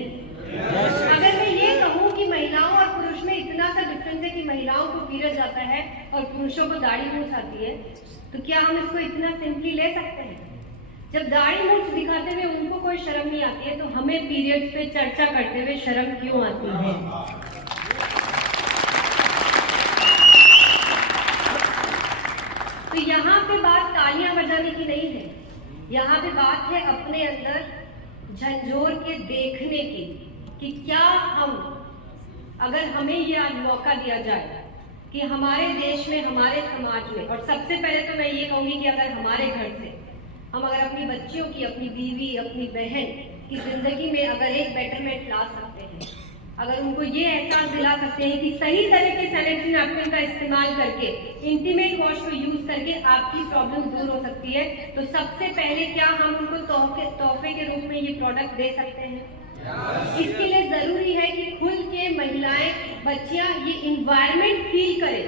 अगर मैं ये कहूँ कि महिलाओं और पुरुष में इतना सा डिफरेंस है कि महिलाओं को पीरियड आता है और पुरुषों को दाढ़ी मूंछ आती है, तो क्या हम इसको इतना सिंपली ले सकते हैं? जब दाढ़ी मूंछ दिखाते हुए उनको कोई शर्म नहीं आती है, तो हमें पीरियड्स पे चर्चा करते हुए शर्म क्यों आती है? तो यहाँ पे बात तालियां बजाने की नहीं है, यहाँ पे बात है अपने अंदर झंझोर के देखने की कि क्या हम, अगर हमें ये आज मौका दिया जाए कि हमारे देश में, हमारे समाज में, और सबसे पहले तो मैं ये कहूँगी कि अगर हमारे घर से हम अगर अपनी बच्चियों की, अपनी बीवी, अपनी बहन की जिंदगी में अगर एक बेटरमेंट ला सकते हैं, अगर उनको ये एहसास दिला सकते हैं कि सही तरह के सैनिटरी नैपकिन का इस्तेमाल करके, इंटीमेट वॉश को यूज करके आपकी प्रॉब्लम दूर हो सकती है, तो सबसे पहले क्या हम उनको तोहफे के रूप में ये प्रोडक्ट दे सकते हैं? इसके लिए जरूरी है कि खुल के महिलाएं, बच्चियां ये इन्वायरमेंट फील करें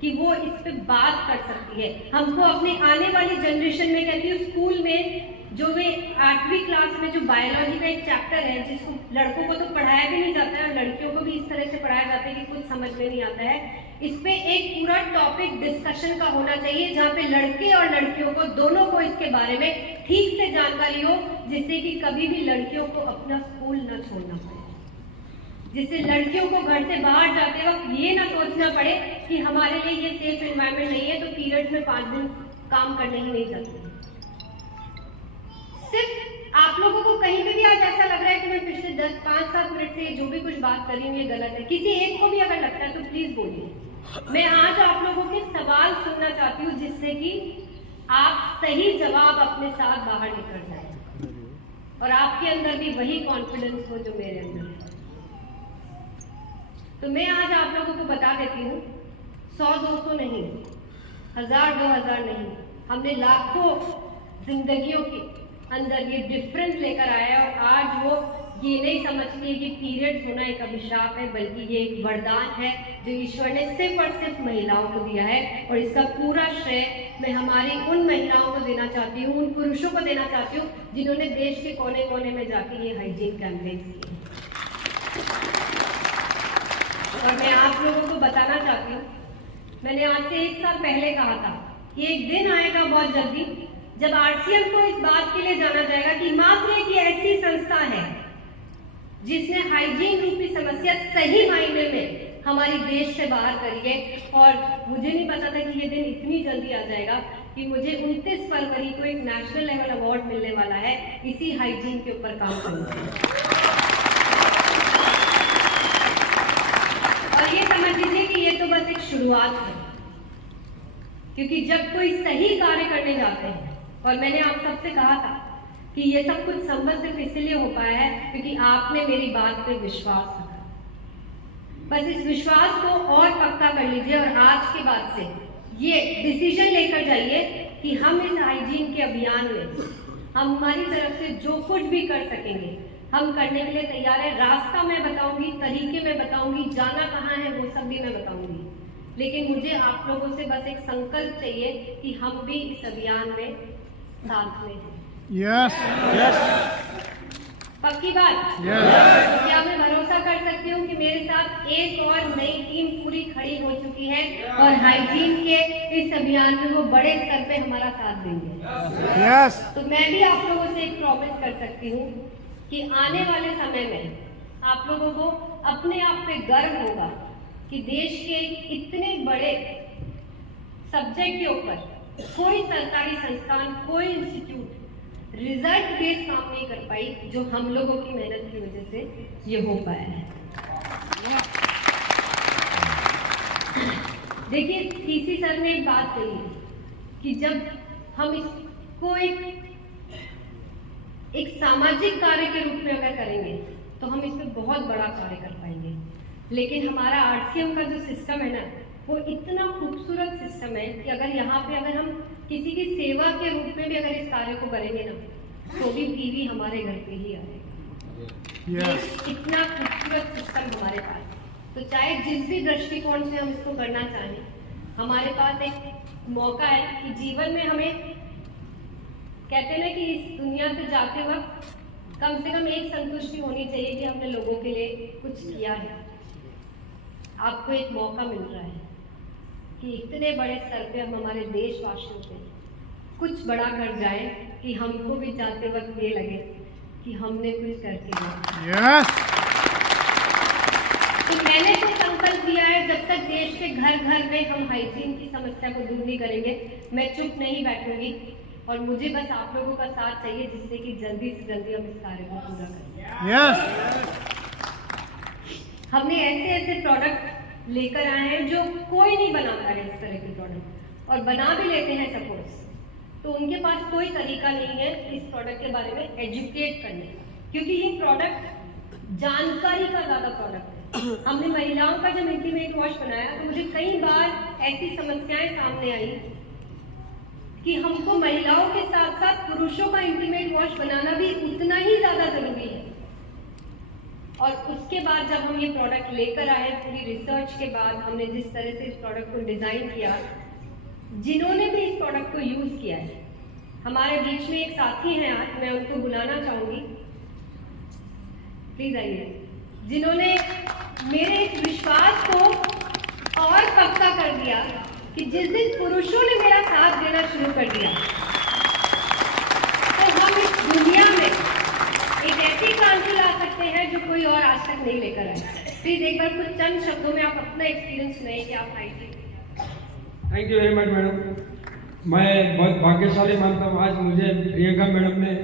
कि वो इस पे बात कर सकती है। हमको अपने आने वाली जनरेशन में, कहती हूँ स्कूल में जो वे 8वीं क्लास में जो बायोलॉजी का एक चैप्टर है, जिसको लड़कों को तो पढ़ाया भी नहीं जाता है और लड़कियों को भी इस तरह से पढ़ाया जाता है कि कुछ समझ में नहीं आता है, इस पे एक पूरा टॉपिक डिस्कशन का होना चाहिए जहाँ पे लड़के और लड़कियों को दोनों को इसके बारे में ठीक से जानकारी हो, जिससे कि कभी भी लड़कियों को अपना स्कूल न छोड़ना पड़े, जिससे लड़कियों को घर से बाहर जाते वक्त ये ना सोचना पड़े कि हमारे लिए ये सेफ एनवायरनमेंट नहीं है, तो पीरियड्स में 5 दिन काम करने ही नहीं जाते। सिर्फ आप लोगों को कहीं पे भी आज ऐसा लग रहा है कि मैं पिछले 5-7 मिनट से जो भी कुछ बात कर रही हूँ ये गलत है, किसी एक को भी अगर लगता है तो प्लीज बोलिए। मैं आज आप लोगों के सवाल सुनना चाहती हूँ, जिससे कि आप सही जवाब अपने साथ बाहर निकल जाए और आपके अंदर भी वही कॉन्फिडेंस हो जो मेरे अंदर है। तो मैं आज आप लोगों को बता देती हूँ, 100-200 नहीं, 1000-2000 नहीं, हमने लाखों जिंदगियों के अंदर ये डिफरेंस लेकर आया है। और आज वो ये नहीं समझती है कि पीरियड्स होना एक अभिशाप है, बल्कि ये एक वरदान है जो ईश्वर ने सिर्फ और सिर्फ महिलाओं को दिया है। और इसका पूरा श्रेय मैं हमारी उन महिलाओं को देना चाहती हूँ, उन पुरुषों को देना चाहती हूँ जिन्होंने देश के कोने कोने में जाके ये हाइजीन कैंपेन किए। और मैं आप लोगों को बताना चाहती हूँ, मैंने आज से 1 साल पहले कहा था कि एक दिन आएगा बहुत जल्दी जब आरसीएम को इस बात के लिए जाना जाएगा कि मात्र एक ऐसी संस्था है जिसने हाइजीन रूपी समस्या सही मायने में हमारी देश से बाहर करी है। और मुझे नहीं पता था कि ये दिन इतनी जल्दी आ जाएगा कि मुझे 29 फरवरी को एक नेशनल लेवल अवार्ड मिलने वाला है इसी हाइजीन के ऊपर काम करने। और ये समझ लीजिए कि ये तो बस एक शुरुआत है, क्योंकि जब कोई सही कार्य करने जाते हैं, और मैंने आप सबसे कहा था कि ये सब कुछ संभव सिर्फ इसलिए हो पाया है क्योंकि आपने मेरी बात पे विश्वास रखा। बस इस विश्वास को और पक्का कर लीजिए और आज के बाद से ये डिसीजन लेकर जाइए कि हम इस हाइजीन के अभियान में हमारी तरफ से जो कुछ भी कर सकेंगे हम करने के लिए तैयार है। रास्ता मैं बताऊंगी, तरीके मैं बताऊंगी, जाना कहाँ है वो सब भी मैं बताऊंगी, लेकिन मुझे आप लोगों से बस एक संकल्प चाहिए कि हम भी इस अभियान में साथ में हैं। यस यस पक्की बात? यस। क्या मैं भरोसा कर सकती हूँ कि मेरे साथ एक और नई टीम पूरी खड़ी हो चुकी है और हाइजीन के इस अभियान में वो बड़े स्तर पे हमारा साथ देंगे। यस। तो मैं भी आप लोगों से एक प्रॉमिस कर सकती हूँ कि आने वाले समय में आप लोगों को अपने आप पे गर्व होगा कि देश के इतने बड़े सब्जेक्ट के ऊपर कोई सरकारी संस्थान, कोई इंस्टीट्यूट रिजल्ट बेस्ड काम नहीं कर पाई, जो हम लोगों की मेहनत की वजह से ये हो पाया है। देखिए, टीसी सर ने एक बात कही है कि जब हम इसको एक सामाजिक कार्य के रूप में अगर करेंगे तो हम इसमें बहुत बड़ा कार्य कर पाएंगे, लेकिन हमारा आरसीएम का जो सिस्टम है ना, वो इतना खूबसूरत सिस्टम है कि अगर यहाँ पे अगर हम किसी की सेवा के रूप में भी अगर इस कार्य को करेंगे ना, तो भी टीवी हमारे घर पे ही आएगा। यस। इतना खूबसूरत सिस्टम हमारे पास, तो चाहे जिस भी दृष्टिकोण से हम इसको करना चाहें, हमारे पास एक मौका है कि जीवन में हमें कहते हैं ना कि इस दुनिया से जाते वक्त कम से कम एक संतुष्टि होनी चाहिए कि हमने लोगों के लिए कुछ किया है। आपको एक मौका मिल रहा है कि इतने बड़े स्तर पे हम हमारे देशवासियों से कुछ बड़ा कर जाए कि हमको भी जाते वक्त ये लगे कि हमने कुछ करके दिया। यस। तो मैंने तो संकल्प दिया है, जब तक देश के घर घर में हम हाइजीन की समस्या को दूर नहीं करेंगे, मैं चुप नहीं बैठूंगी और मुझे बस आप लोगों का साथ चाहिए जिससे कि जल्दी से जल्दी हम इस कार्य को पूरा करें। यस। हमने ऐसे ऐसे प्रोडक्ट लेकर आए हैं जो कोई नहीं बनाता है इस तरह के प्रोडक्ट, और बना भी लेते हैं सपोज, तो उनके पास कोई तरीका नहीं है इस प्रोडक्ट के बारे में एजुकेट करने का, क्योंकि ये प्रोडक्ट जानकारी का ज़्यादा प्रोडक्ट है। हमने महिलाओं का जब इंटीमेट वॉश बनाया तो मुझे कई बार ऐसी समस्याएं सामने आई कि हमको महिलाओं के साथ साथ पुरुषों का इंटीमेट वॉश बनाना भी उतना ही ज़्यादा ज़रूरी है। और उसके बाद जब हम ये प्रोडक्ट लेकर आए, पूरी रिसर्च के बाद हमने जिस तरह से इस प्रोडक्ट को डिज़ाइन किया, जिन्होंने भी इस प्रोडक्ट को यूज़ किया है, हमारे बीच में एक साथी हैं आज, मैं उनको बुलाना चाहूँगी, प्लीज़ आइए, जिन्होंने मेरे इस विश्वास को और पक्का कर दिया कि जिस दिन पुरुषों ने मेरा साथ देना शुरू कर दिया, तो हम इस दुनिया में एक ऐसी क्रांति ला सकते हैं जो कोई और आज तक नहीं लेकर आया। प्लीज एक बार कुछ चंद शब्दों में आप अपना एक्सपीरियंस सुनाइए कि आप hygiene. Thank you very much madam. मैं बहुत भाग्यशाली मानता हूँ आज मुझे प्रियंका मैडम ने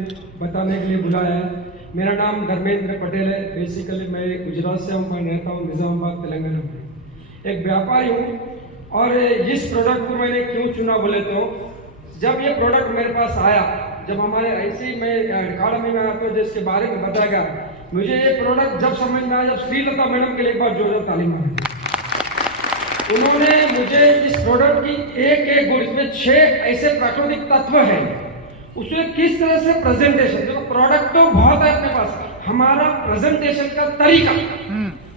बताने के लिए बुलाया है। मेरा नाम धर्मेंद्र पटेल है। बेसिकली मैं गुजरात से हूँ, मैं रहता हूँ निज़ामाबाद तेलंगाना में। एक व्यापारी हूँ और इस प्रोडक्ट को मैंने क्यों चुना बोले तो जब ये प्रोडक्ट मेरे पास आया, जब हमारे ऐसे ही मैं अकाडमी में आया तो इसके बारे में बताया गया, मुझे ये प्रोडक्ट जब समझ में आया, जब श्रीलता मैडम के लिए एक बार जोरदार तालीम आई। उन्होंने मुझे इस प्रोडक्ट की एक एक गुण, इसमें 6 ऐसे प्राकृतिक तत्व हैं, उसमें किस तरह से प्रेजेंटेशन, देखो प्रोडक्ट तो बहुत है अपने पास, हमारा प्रेजेंटेशन का तरीका,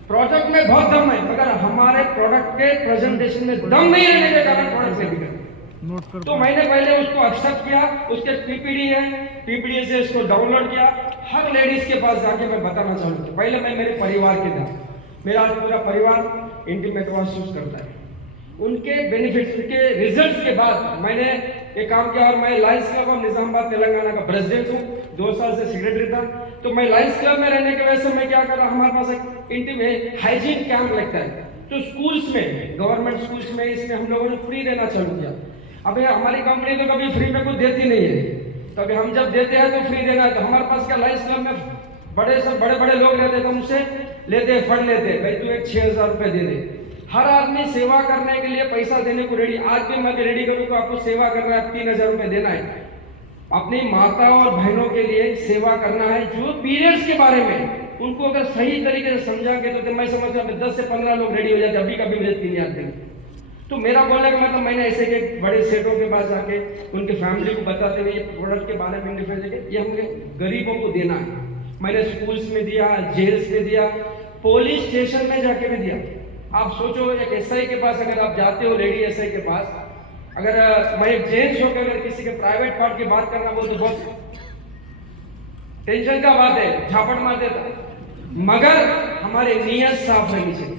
प्रोडक्ट में बहुत दम है, मगर हमारे प्रोडक्ट के प्रेजेंटेशन में दम नहीं रहने के कारण प्रोडक्ट से बिगड़। तो मैंने पहले उसको एक्सेप्ट किया, उसके पीपीडी है, पीपीडी से इसको डाउनलोड किया, हर लेडीज के पास जाके मैं बताना चाहूँगा। पहले मैं मेरे परिवार के था, मेरा आज पूरा परिवार इंटीमेट वॉश यूज करता है, उनके बेनिफिट्स, उनके रिजल्ट्स के बाद मैंने एक काम किया और मैं Lions club of Nizamabad Telangana का प्रेसिडेंट हूँ, 2 साल से सेक्रेटरी था। तो मैं लायंस क्लब में रहने की वजह से मैं क्या कर रहा, हमारे पास एक इंटीमेट हाइजीन कैंप लगता है, तो स्कूल्स में, गवर्नमेंट स्कूल्स में इसमें हम लोगों ने फ्री देना चालू किया। अब हमारी कंपनी तो कभी फ्री में कुछ देती नहीं है, तो अभी हम जब देते हैं तो फ्री देना है। तो हमारे पास क्या लायंस क्लब में बड़े बड़े लोग रहते, तो हमसे लेते, फंड लेते, भाई तू एक 6,000 रुपए दे दे। हर आदमी सेवा करने के लिए पैसा देने को रेडी, आज भी मैं रेडी करूँ तो आपको सेवा करना है, 3,000 रुपए देना है, अपनी माता और बहनों के लिए सेवा करना है। जो पीरियड्स के बारे में उनको अगर सही तरीके से समझाएंगे तो मैं समझता हूँ 10 से 15 लोग रेडी हो जाते, अभी कभी मुझे 3,000 देंगे। तो मेरा बोलने का मतलब मैंने ऐसे के बड़े सेठों के पास जाके उनके फैमिली को बताते हुए ये प्रोडक्ट के बारे में इंडिफरेंस ये हमें गरीबों को देना है। मैंने स्कूल्स में दिया, जेल्स में दिया, पुलिस स्टेशन में जाके भी दिया। आप सोचो एक एसआई के पास अगर आप जाते हो, लेडी एसआई के पास, अगर मैं एक जेंट्स होकर अगर किसी के प्राइवेट पार्ट की बात करना बोल तो बहुत टेंशन का बात है, झापट मार देता। मगर हमारे नियत साफ रहनी चाहिए।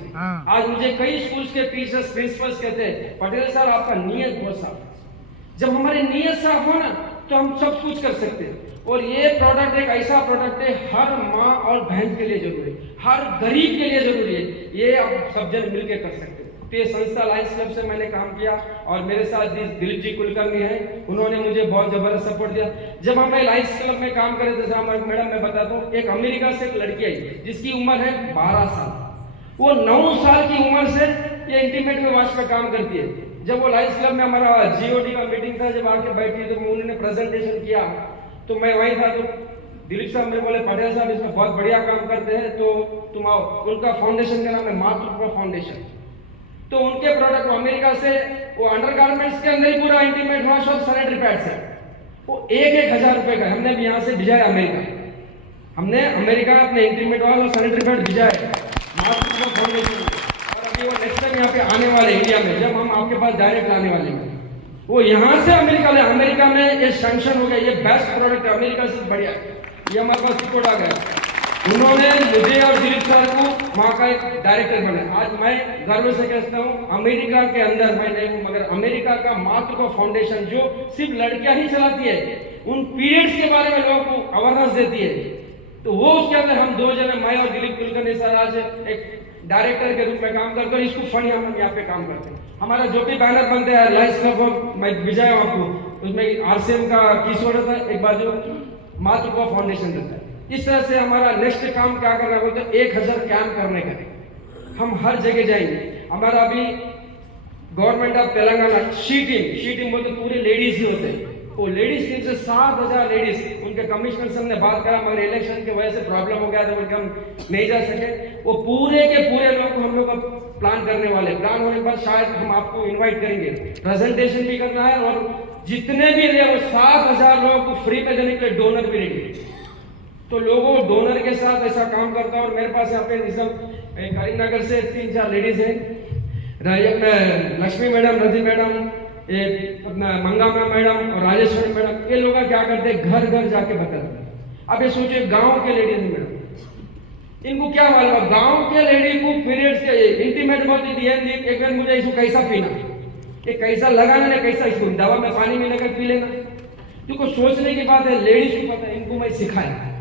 आज मुझे कई स्कूल्स के टीचर्स प्रिंसिपल्स कहते हैं पटेल सर आपका नियत बहुत साफ है। जब हमारी नियत साफ हो ना तो हम सब कुछ कर सकते हैं। और ये प्रोडक्ट एक ऐसा प्रोडक्ट है हर माँ और बहन के लिए जरूरी है, हर गरीब के लिए जरूरी है। ये आप सब जन मिलकर कर सकते हैं। तो ये संस्था लायंस क्लब से मैंने काम किया और मेरे साथ दिलीप जी कुलकर्णी हैं, उन्होंने मुझे बहुत जबरदस्त सपोर्ट दिया। जब हम लायंस क्लब में काम कर रहे थे मैडम मैं बताता हूँ, एक अमेरिका से एक लड़की आई जिसकी उम्र है 12 साल। वो 9 साल की उम्र से ये इंटीमेट में वॉच पे काम करती है। जब वो लायंस क्लब में हमारा जीओडी का मीटिंग था, जब आके बैठी तो उन्होंने प्रेजेंटेशन किया तो मैं वही था। तो दिलीप साहब मेरे बोले पटेल साहब इसमें बहुत बढ़िया काम करते हैं तो तुम आओ। उनका फाउंडेशन का नाम है मातृत्व फाउंडेशन। तो उनके प्रोडक्ट अमेरिका से वो अंडरगारमेंट्स के अंदर ही पूरा इंटीमेट वॉश और सैनिटरी पैड्स है, वो 1,000 रुपए का हमने भी यहाँ से भिजाया अमेरिका। हमने अमेरिका अपने इंटीमेट वॉश और सैनिटरी पैड भिजाए मातृत्व फाउंडेशन। और अभी वो नेक्स्ट टाइम यहाँ पे आने वाले इंडिया में, जब हम आपके पास डायरेक्ट आने वाले हैं, वो यहाँ से अमेरिका में ये सैंक्शन हो गया। ये बेस्ट प्रोडक्ट है, अमेरिका से बढ़िया। ये हमारे पास रिपोर्ट आ गया। उन्होंने मुझे और दिलीप सर को वहाँ का एक डायरेक्टर बनाया। आज मैं गर्व से कहता हूँ अमेरिका के अंदर मैं नहीं हूँ मगर अमेरिका का मातृत्व फाउंडेशन जो सिर्फ लड़कियां ही चलाती है, उन पीरियड्स के बारे में लोगों को अवेयरनेस देती है, तो वो उसके अंदर हम 2 जने, मैं और दिलीप कुलकर्णी सर आज एक डायरेक्टर के रूप में काम करते हैं। इसको फंड हम यहाँ पे काम करते हैं। हमारा जो भी बैनर बनते हैं लायंस क्लब मैं भिजाया आपको, उसमें आरसीएम का किशोर रहता है, एक बाजू मातृत्व फाउंडेशन रहता है। इस तरह से हमारा नेक्स्ट काम क्या करना बोलते हैं 1000 कैंप करने का। हम हर जगह जाएंगे। हमारा अभी government of Telangana she team बोलते पूरे लेडीज ही होते हैं। वो लेडीज टीम से 7000 लेडीज, उनके कमिश्नर से हमने बात करा मगर इलेक्शन की वजह से प्रॉब्लम हो गया था, उनके हम नहीं जा सके। वो पूरे के पूरे लोग हम लोग प्लान करने वाले। प्लान होने के बाद शायद हम आपको इन्वाइट करेंगे, प्रेजेंटेशन भी करना है और जितने भी ले वो 7000 लोगों को फ्री पे देने के लिए डोनर भी रहेंगे। तो लोगों डोनर के साथ ऐसा काम करता है। और मेरे पास यहाँ पे करीमनगर से 3-4 लेडीज हैं, लक्ष्मी मैडम, रजी मैडम, अपना मंगामा मैडम और राजेश्वरी मैडम, ये लोग क्या करते हैं घर घर जाके बताते हैं। अब ये सोचिए गांव के लेडीज मैडम, इनको क्या मालूम गांव के लेडी को पीरियड्स के इंटीमेट बहुत एक बार मुझे इसको कैसा पीना, ये कैसा लगाना है, कैसा इसको दवा में पानी में लेकर पी लेना। देखो सोचने की बात है, लेडीज को पता है, इनको मैं सिखाया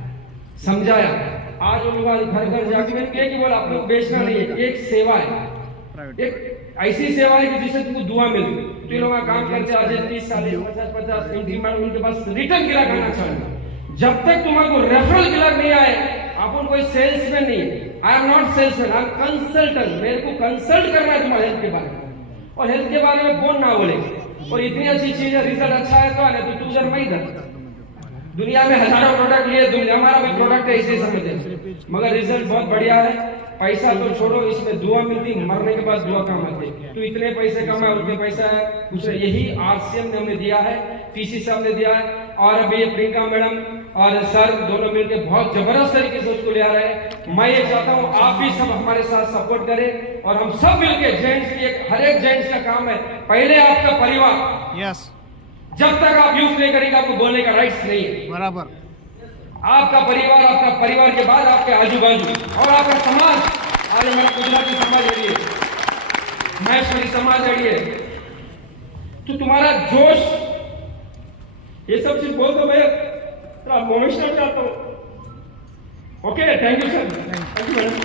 समझाया। आज वो लोग घर घर जाके कि बोला आप लोग बेचना नहीं है, एक सेवा है, एक ऐसी सेवा है कि जिससे तुमको दुआ मिलती। तो लोग काम करते आज 30 साल 50 इंटीमेट उनके पास रिटर्न गिराक आना चाहिए। जब तक तुम्हारे रेफरल गिराक नहीं आए, अपन कोई सेल्समैन नहीं है। I am not salesman, I am consultant. मेरे को कंसल्ट करना है तुम्हारे हेल्थ के बारे में, और हेल्थ के बारे में कौन ना बोले। और इतनी अच्छी चीज है, रिजल्ट अच्छा है तो आने तो तू उधर मैं इधर। दुनिया में हजारों प्रोडक्ट लिए, दुनिया हमारा भी प्रोडक्ट है इसे समझते, मगर रिजल्ट बहुत बढ़िया है। पैसा तो छोड़ो, इसमें दुआ मिलती, मरने के बाद दुआ काम आती। तो इतने पैसे कमाए, उतने पैसा है दूसरे। यही आरसीएम ने हमें दिया है, पीसी साहब ने दिया है, और अभी ये प्रियंका मैडम और सर दोनों मिलकर बहुत जबरदस्त तरीके से उसको ले आ रहे हैं। मैं ये चाहता हूँ आप भी सब हमारे साथ सपोर्ट करें और हम सब मिलकर जेंट्स की हर एक जेंट्स का काम है, पहले आपका परिवार। यस, जब तक आप यूज नहीं करेंगे आपको बोलने का राइट्स नहीं है। बराबर। आपका परिवार के बाद आपके आजू बाजू और आपका समाज। आज हमारा गुजराती समाज है, महेश्वरी समाज है, तो तुम्हारा जोश ये सब चीज बोल दो। मैं थोड़ा मोटिवेशन चाहता हूँ। Okay, thank you sir. Thank you madam.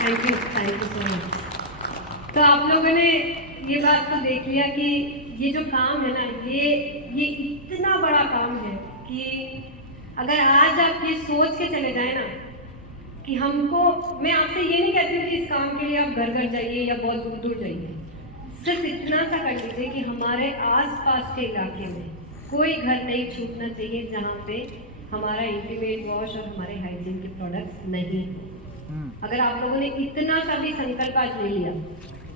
Thank you so much. तो आप लोगों ने ये बात तो देख लिया कि ये जो काम है ना, ये इतना बड़ा काम है कि अगर आज आप ये सोच के चले जाए ना कि हमको, मैं आपसे ये नहीं कहती हूँ कि इस काम के लिए आप घर घर जाइए या बहुत दूर दूर जाइए, सिर्फ इतना सा कर लीजिए कि हमारे आसपास के इलाके में कोई घर नहीं छूटना चाहिए जहाँ पे हमारा इंटीमेट वॉश और हमारे हाइजीन के प्रोडक्ट्स नहीं हो। अगर आप लोगों ने इतना सा भी संकल्प आज ले लिया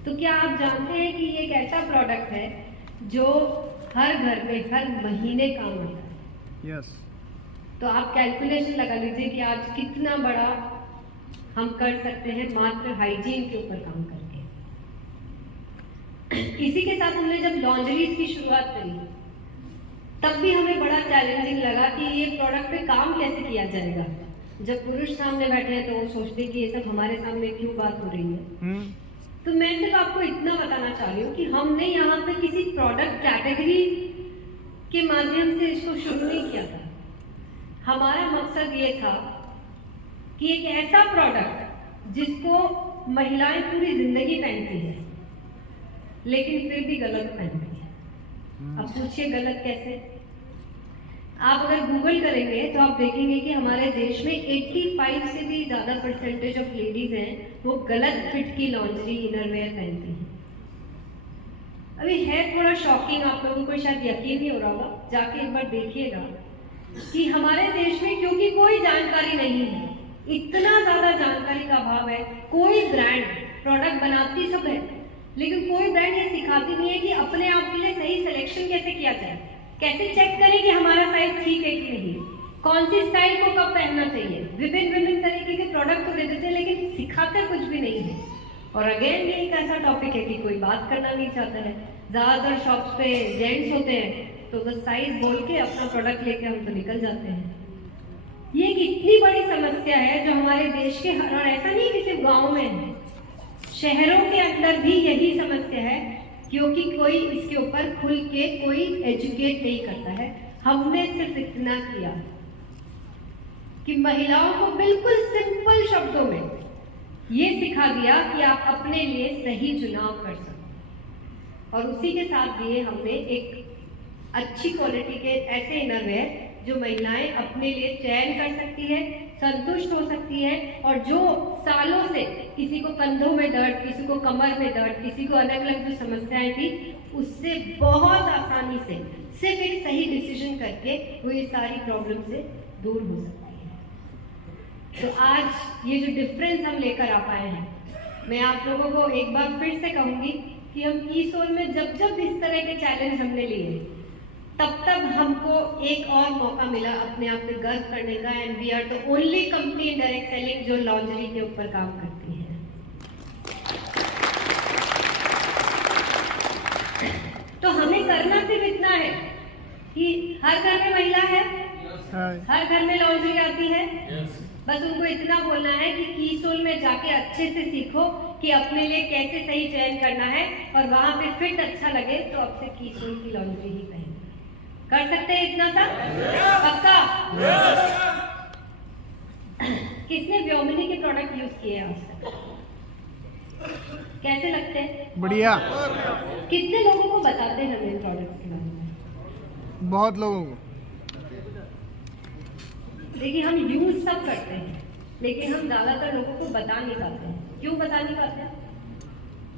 तो क्या आप जानते हैं कि ये एक ऐसा प्रोडक्ट है जो हर घर में हर महीने काम आता है? यस। तो आप कैलकुलेशन लगा लीजिए कि आज कितना बड़ा हम कर सकते हैं मात्र हाइजीन के ऊपर काम करके। इसी के साथ हमने जब लॉन्ड्रीज की शुरुआत करी तब भी हमें बड़ा चैलेंजिंग लगा कि ये प्रोडक्ट पे काम कैसे किया जाएगा। जब पुरुष सामने बैठे हैं तो वो सोचते हैं कि ये सब हमारे सामने क्यों बात हो रही है। तो मैं सिर्फ आपको इतना बताना चाह रही हूँ कि हमने यहाँ पे किसी प्रोडक्ट कैटेगरी के माध्यम से इसको शुरू नहीं किया था। हमारा मकसद ये था कि एक ऐसा प्रोडक्ट जिसको महिलाएं पूरी जिंदगी पहनती है लेकिन फिर भी गलत पहनती है। अब पूछिए गलत कैसे? आप अगर गूगल करेंगे तो आप देखेंगे कि हमारे देश में 85 से भी ज़्यादा परसेंटेज ऑफ लेडीज हैं वो गलत फिट की लॉन्ड्री इनरवेयर पहनती हैं। अभी है थोड़ा शॉकिंग, आप लोगों को शायद यकीन नहीं हो रहा होगा, जाके एक बार देखिएगा कि हमारे देश में क्योंकि कोई जानकारी नहीं है, इतना ज़्यादा जानकारी का अभाव है। कोई ब्रांड प्रोडक्ट बनाती सब है लेकिन कोई ब्रांड ये सिखाती नहीं है कि अपने आप के लिए सही सिलेक्शन कैसे किया जाए, कैसे चेक करें कि हमारा साइज ठीक है कि नहीं, कौन सी स्टाइल को कब पहनना चाहिए। विभिन्न तरीके के प्रोडक्ट तो दे देते हैं लेकिन सिखाते कुछ भी नहीं है। और अगेन ये एक ऐसा टॉपिक है कि कोई बात करना नहीं चाहता है। ज़्यादातर शॉप्स पे जेंट्स होते हैं तो बस साइज बोल के अपना प्रोडक्ट लेके हम तो निकल जाते हैं। ये एक इतनी बड़ी समस्या है जो हमारे देश के हर, और ऐसा नहीं कि सिर्फ गाँव में है, शहरों के अंदर भी यही समस्या है क्योंकि कोई इसके ऊपर खुल के कोई एजुकेट नहीं करता है। हमने सिर्फ इतना किया कि महिलाओं को बिल्कुल सिंपल शब्दों में ये सिखा दिया कि आप अपने लिए सही चुनाव कर सकते, और उसी के साथ दिए हमने एक अच्छी क्वालिटी के ऐसे इनरवेयर जो महिलाएं अपने लिए चयन कर सकती है, संतुष्ट हो सकती है, और जो सालों से किसी को कंधों में दर्द, किसी को कमर में दर्द, किसी को अलग अलग जो समस्याएं थी उससे बहुत आसानी से सिर्फ एक सही डिसीजन करके वो ये सारी प्रॉब्लम से दूर हो सकती है। तो आज ये जो डिफरेंस हम लेकर आ पाए हैं, मैं आप लोगों को एक बार फिर से कहूंगी कि हम कीसोल में जब जब इस तरह के चैलेंज हमने लिए तब तब हमको एक और मौका मिला अपने आप पे गर्व करने का। And we are the only company in direct selling जो लॉन्ड्री के ऊपर काम करती है। तो हमें करना सिर्फ इतना है कि हर घर में महिला है, हर घर में लॉन्ड्री आती है, बस उनको इतना बोलना है कि कीसोल में जाके अच्छे से सीखो कि अपने लिए कैसे सही चयन करना है, और वहां पे फिट अच्छा लगे तो अब से कीसोल की लॉन्ड्री ही पहने। कर सकते हैं इतना सा? पक्का? किसने व्योमिनी के प्रोडक्ट यूज किए आज तक? कैसे लगते हैं? बढ़िया। कितने लोगों को बताते हैं हमें प्रोडक्ट के बारे में? बहुत लोगों को। देखिए हम यूज सब करते हैं लेकिन हम ज्यादातर लोगों को बता नहीं पाते हैं। क्यों बता नहीं पाते?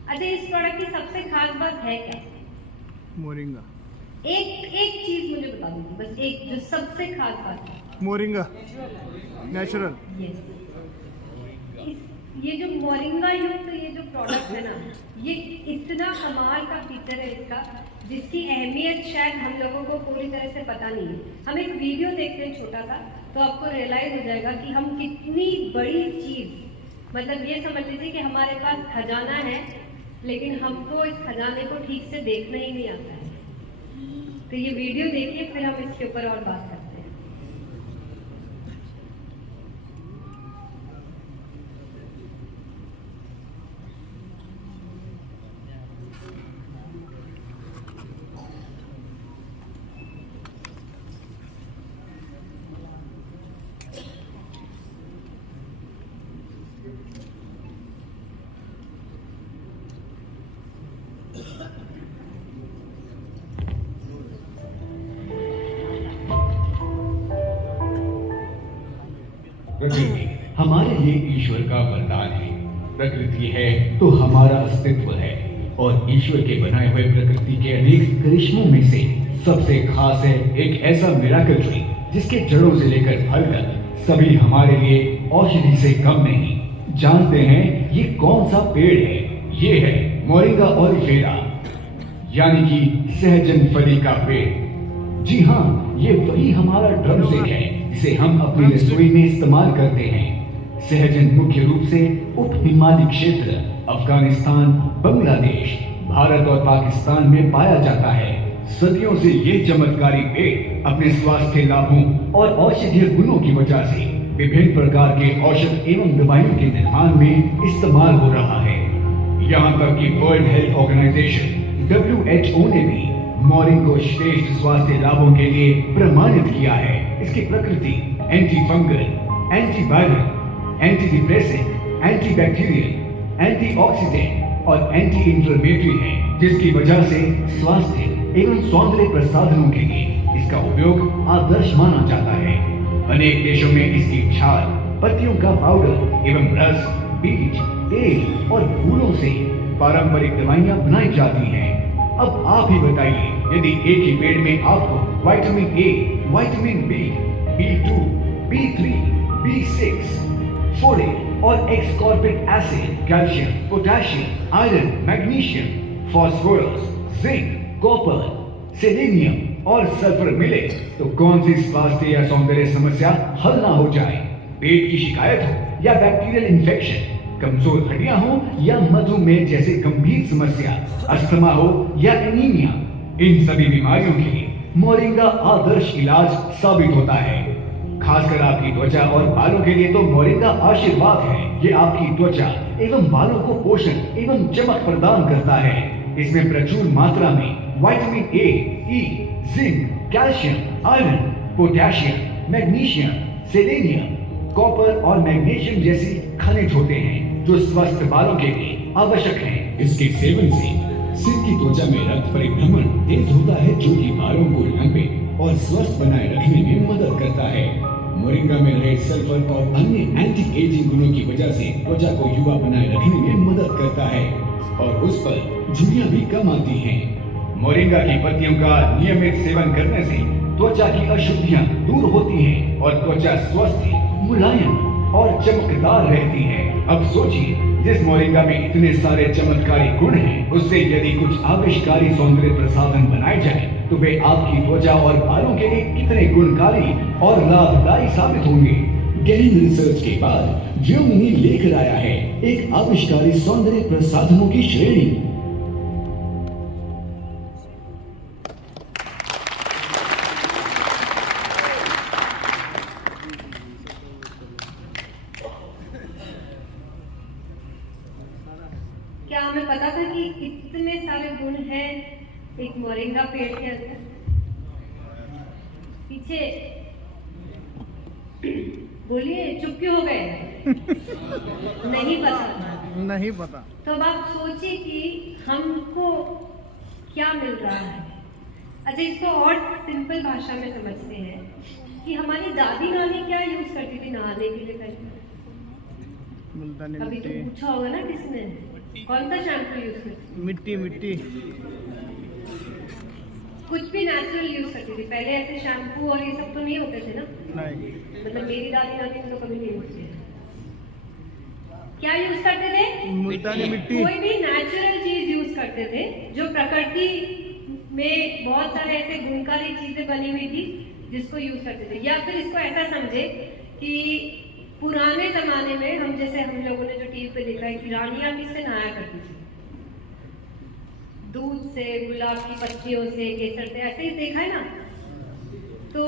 अच्छा, इस प्रोडक्ट की सबसे खास बात है क्या? मोरिंगा। एक चीज मुझे बता दीजिए, बस एक जो सबसे खास बात है। Moringa natural. यस, ये जो मोरिंगा युक्त ये जो प्रोडक्ट है ना, ये इतना कमाल का फीचर है इसका जिसकी अहमियत शायद हम लोगों को पूरी तरह से पता नहीं है। हम एक वीडियो देखते हैं छोटा सा तो आपको रियलाइज हो जाएगा कि हम कितनी बड़ी चीज, मतलब ये समझ लीजिए कि हमारे पास खजाना है लेकिन हमको इस खजाने को ठीक से देखना ही नहीं आता है। तो ये वीडियो देखिए फिर हम इसके ऊपर और बात करते हैं। प्रकृति हमारे लिए ईश्वर का वरदान है। प्रकृति है तो हमारा अस्तित्व है, और ईश्वर के बनाए हुए प्रकृति के अनेक करिश्मों में से सबसे खास है एक ऐसा मिराकल ट्री जिसके जड़ों से लेकर फल तक सभी हमारे लिए औषधि से कम नहीं। जानते हैं ये कौन सा पेड़ है? ये है मोरिंगा ओलिफेरा, यानी कि सहजन फली का पेड़। जी हाँ, ये वही हमारा ड्रमस्टिक है जिसे हम अपनी रसोई में इस्तेमाल करते हैं। सहजन मुख्य रूप से उप हिमालयी क्षेत्र अफगानिस्तान, बांग्लादेश, भारत और पाकिस्तान में पाया जाता है। सदियों से ये चमत्कारी पेड़ अपने स्वास्थ्य लाभों और औषधीय गुणों की वजह से विभिन्न प्रकार के औषध एवं दवाइयों के निर्माण में इस्तेमाल हो रहा है। यहाँ तक कि वर्ल्ड हेल्थ ऑर्गेनाइजेशन WHO ने भी मोरिंगा को श्रेष्ठ स्वास्थ्य लाभों के लिए प्रमाणित किया है। इसकी प्रकृति anti fungal, antiviral, anti depressant, antibacterial, antioxidant और एंटी इंफ्लेमेटरी है, जिसकी वजह से स्वास्थ्य एवं सौंदर्य प्रसाधनों के लिए इसका उपयोग आदर्श माना जाता है। अनेक देशों में इसकी छाल, पत्तियों का पाउडर एवं रस, बीज, तेल और फूलों से पारंपरिक दवाइयां बनाई जाती हैं। अब आप ही बताइए, यदि एक ही पेड़ में आपको vitamin A, vitamin B, B2, B3, B6, folate और ascorbic acid, calcium, potassium, iron, magnesium, phosphorus, zinc, copper, selenium और सल्फर मिले तो कौन सी स्वास्थ्य या सौंदर्य समस्या हल ना हो जाए। पेट की शिकायत हो या बैक्टीरियल इन्फेक्शन, कमजोर हड्डियां हो या मधुमेह जैसे गंभीर समस्या, अस्थमा हो या एनीमिया, इन सभी बीमारियों के लिए मोरिंगा आदर्श इलाज साबित होता है। खासकर आपकी त्वचा और बालों के लिए तो मोरिंगा आशीर्वाद है। ये आपकी त्वचा एवं बालों को पोषण एवं चमक प्रदान करता है। इसमें प्रचुर मात्रा में vitamin A, E, zinc, calcium, iron, potassium, magnesium, selenium, copper और मैग्नीशियम जैसी खनिज होते हैं जो स्वस्थ बालों के लिए आवश्यक हैं। इसके सेवन से सिर की त्वचा में रक्त परिभ्रमण तेज होता है, जो कि बालों को लंबे और स्वस्थ बनाए रखने में मदद करता है। मोरिंगा में रहे सल्फर और अन्य एंटी एजिंग गुणों की वजह से त्वचा को युवा बनाए रखने में मदद करता है और उस पर झुर्रियां भी कम आती हैं। मोरिंगा की पत्तियों का नियमित सेवन करने से त्वचा की अशुद्धियां दूर होती हैं और त्वचा स्वस्थ, मुलायम और चमकदार रहती है। अब सोचिए, जिस मोरिंगा में इतने सारे चमत्कारी गुण हैं, उससे यदि कुछ आविष्कारी सौंदर्य प्रसाधन बनाए जाए तो वे आपकी त्वचा और बालों के लिए कितने गुणकारी और लाभदायी साबित होंगे। गहन रिसर्च के बाद व्योमिनी लेकर आया है एक आविष्कारी सौंदर्य प्रसाधनों की श्रेणी। क्या हमें पता था कि इतने सारे गुण हैं एक मोरिंगा पेड़ के अंदर? पीछे बोलिए, चुप क्यों हो गए? नहीं पता? नहीं पता। तो अब आप सोचिए कि हमको क्या मिल रहा है। अच्छा, इसको और सिंपल भाषा में समझते हैं कि हमारी दादी नानी क्या यूज करती थी नहाने के लिए पहले? मुल्तानी अभी तो मिट्टी। पूछा होगा ना किसने, कौन सा शैम्पू यूज करती? मिट्टी मिट्टी। कुछ भी नेचुरल यूज करती थी पहले। ऐसे शैम्पू और ये सब तो नहीं होते थे ना। नहीं। मतलब मेरी दादी नानी ने तो कभी नहीं यूज किया। क्या यूज करते थे? मुल्तानी मिट्टी। कोई भी नेचुरल चीज यूज करते थे जो प्रकृति में बहुत सारे ऐसे गुणकारी चीजें बनी हुई थी जिसको यूज करते थे। या फिर इसको ऐसा समझे कि पुराने जमाने में हम लोगों ने जो टीवी पे देखा है कि रानियां किससे नहाया करती थी? दूध से, गुलाब की पत्तियों से, केसर से, ऐसे ही देखा है ना। तो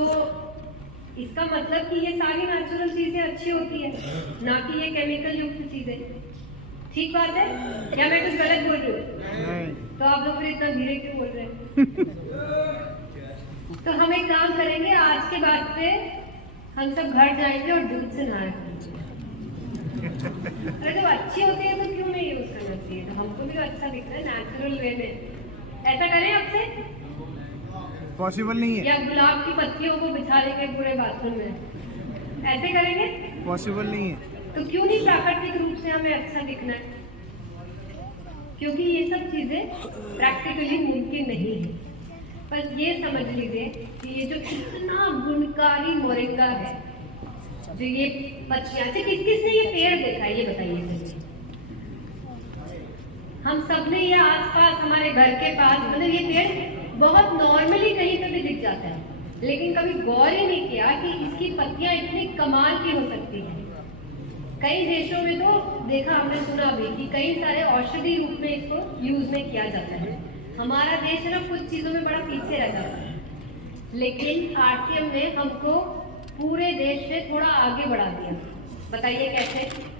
इसका मतलब कि ये सारी नेचुरल चीजें अच्छी होती है, ना कि ये केमिकल युक्त चीजें। ठीक बात है या मैं कुछ गलत बोल रही हूँ? तो आप लोग फिर इतना धीरे क्यों बोल रहे हैं? तो हम एक काम करेंगे, आज के बाद से हम सब घर जाएंगे और दूध से नहाया करेंगे। अरे जब अच्छी होती है तो क्यों नहीं यूज करना चाहिए? तो हमको भी तो अच्छा दिखता है नेचुरल वे में। ऐसा करें आपसे? पॉसिबल नहीं है। या गुलाब की पत्तियों को बिछा लेंगे पूरे बाथरूम में, ऐसे करेंगे? पॉसिबल नहीं है। तो क्यों नहीं प्राकृतिक रूप से हमें अच्छा दिखना है? क्योंकि ये सब चीजें प्रैक्टिकली मुमकिन नहीं है। पर ये समझ लीजिए कि ये जो इतना गुणकारी मोरिंगा है, जो ये पत्तियां, किस किसने ये पेड़ देखा है ये बताइए। हम सब ने ये आसपास हमारे घर के पास, मतलब ये पेड़ बहुत नॉर्मली कहीं पे भी दिख जाता है, लेकिन कभी गौर ही नहीं किया कि इसकी पत्तियां इतनी कमाल की हो सकती हैं। कई देशों में तो देखा, हमने सुना भी कि कई सारे औषधि रूप में इसको यूज में किया जाता है। हमारा देश ना कुछ चीजों में बड़ा पीछे रह जाता है, लेकिन आरसीएम ने हमको पूरे देश से थोड़ा आगे बढ़ा दिया। बताइए कैसे?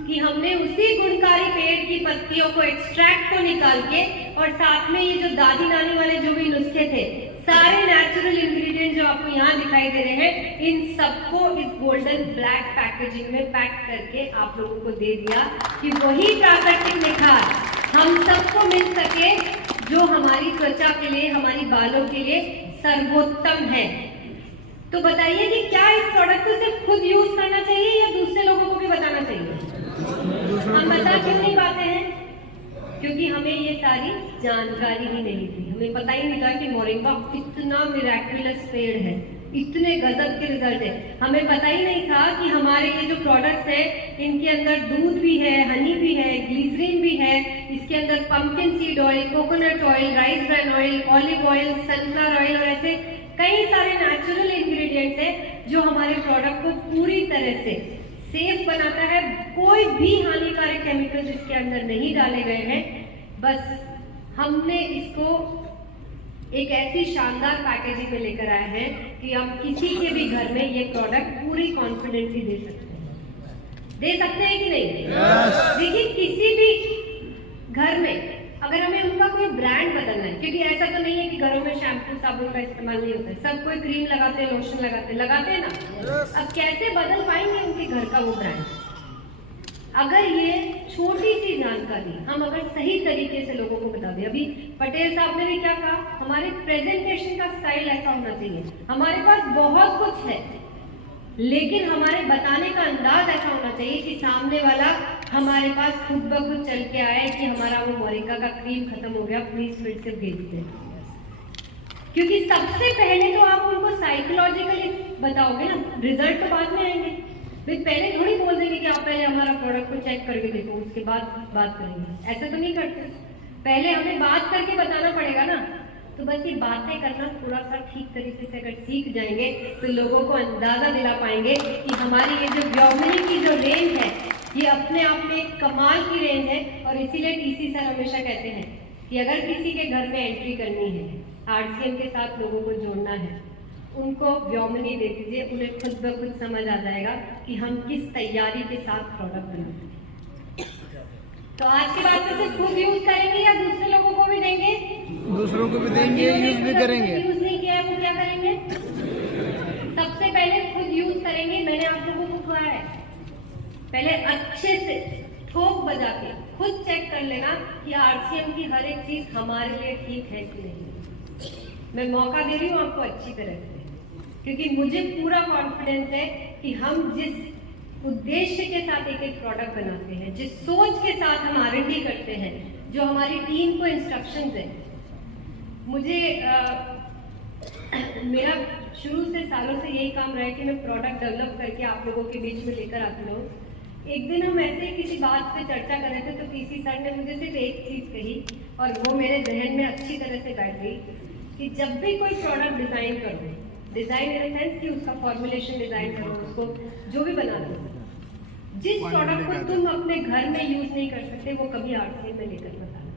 कि हमने उसी गुणकारी पेड़ की पत्तियों को, एक्सट्रैक्ट को निकाल के, और साथ में ये जो दादी नानी वाले जो भी नुस्खे थे, सारे नेचुरल इंग्रेडिएंट जो आपको यहाँ दिखाई दे रहे हैं, इन सबको इस गोल्डन ब्लैक पैकेजिंग में पैक करके आप लोगों को दे दिया कि वही प्राकृतिक निखार हम सबको मिल सके जो हमारी त्वचा के लिए, हमारी बालों के लिए सर्वोत्तम है। तो बताइए कि क्या इस प्रोडक्ट को सिर्फ खुद यूज करना चाहिए या दूसरे लोगों को भी बताना चाहिए? हम बता क्यों नहीं पाते हैं? क्योंकि हमें ये सारी जानकारी ही नहीं थी। हमें पता ही नहीं था कि मोरिंगा इतना मिरेक्युलस पेड़ है, इतने गजब के रिजल्ट है। हमें पता ही नहीं था कि हमारे ये जो प्रोडक्ट्स हैं, इनके अंदर दूध भी है, हनी भी है, ग्लिसरीन भी है, इसके अंदर pumpkin seed oil, coconut oil, rice bran oil, olive oil, sunflower oil और ऐसे कई सारे नेचुरल इंग्रेडिएंट्स हैं जो हमारे प्रोडक्ट को पूरी तरह से सेफ बनाता है। कोई भी हानिकारक केमिकल्स इसके अंदर नहीं डाले गए हैं। बस हमने इसको एक ऐसी शानदार पैकेजिंग में लेकर आए हैं कि हम किसी के भी घर में ये प्रोडक्ट पूरी कॉन्फिडेंटली दे सकते हैं कि नहीं? देखिए, किसी भी घर में अगर हमें उनका कोई ब्रांड बदलना है, क्योंकि ऐसा तो नहीं है कि घरों में शैम्पू साबुन का इस्तेमाल नहीं होता है, सब कोई क्रीम लगाते हैं, लोशन लगाते हैं ना। अब कैसे बदल पाएंगे उनके घर का वो ब्रांड? अगर ये छोटी सी जानकारी हम अगर सही तरीके से लोगों को बता दें। अभी पटेल साहब ने भी क्या कहा, हमारे प्रेजेंटेशन का स्टाइल ऐसा होना चाहिए। हमारे पास बहुत कुछ है, लेकिन हमारे बताने का अंदाज ऐसा होना चाहिए कि सामने वाला हमारे पास खुद ब खुद चल के आए कि हमारा वो मोरिंगा का क्रीम खत्म हो गया, प्लीज फिर से भेज दें। क्योंकि सबसे पहले तो आप उनको साइकोलॉजिकली बताओगे ना, रिजल्ट तो बाद में आएंगे। वे पहले थोड़ी बोल देंगे कि आप पहले हमारा प्रोडक्ट को चेक करके देखो, उसके बाद बात करेंगे। ऐसा तो नहीं करते। पहले हमें बात करके बताना पड़ेगा ना। तो बस ये बातें करना थोड़ा सा ठीक तरीके से अगर सीख जाएंगे तो लोगों को अंदाजा दिला पाएंगे कि हमारी ये जो व्योमिनी की जो रेंज है, ये अपने आप में एक कमाल की रेंज है। और इसीलिए टीसी सर हमेशा कहते हैं कि अगर किसी के घर में एंट्री करनी है, आरसीएम के साथ लोगों को जोड़ना है, उनको व्योमिनी दे दीजिए, उन्हें खुद ब खुद समझ आ जाएगा कि हम किस तैयारी के साथ प्रोडक्ट बनाते हैं। तो आज के बाद में सिर्फ खुद यूज करेंगे या दूसरे लोगों को भी देंगे? दूसरों को भी देंगे, यूज भी करेंगे। यूज नहीं किया है वो क्या करेंगे? सबसे पहले खुद यूज करेंगे। मैंने आप लोगों को कहा है, पहले अच्छे से ठोक बजा के खुद चेक कर लेना कि आरसीएम की हर एक चीज हमारे लिए ठीक है कि नहीं। मैं मौका दे रही हूँ आपको अच्छी तरह से, क्योंकि मुझे पूरा कॉन्फिडेंस है कि हम जिस उद्देश्य के साथ एक एक प्रोडक्ट बनाते हैं, जिस सोच के साथ हम R&D करते हैं, जो हमारी टीम को इंस्ट्रक्शंस है। मुझे मेरा शुरू से सालों से यही काम रहा है कि मैं प्रोडक्ट डेवलप करके आप लोगों के बीच में लेकर आती हूँ। एक दिन हम ऐसे ही किसी बात पे चर्चा कर रहे थे, तो पीसी सर ने मुझे सिर्फ एक चीज कही और वो मेरे जहन में अच्छी तरह से बैठ गई कि जब भी कोई प्रोडक्ट डिजाइन करो, डिजाइन इन सेंस कि उसका फॉर्मुलेशन डिजाइन करो, उसको जो भी बना दो, जिस प्रोडक्ट को तुम अपने घर में यूज नहीं कर सकते वो कभी आरसीएम में लेकर बताना।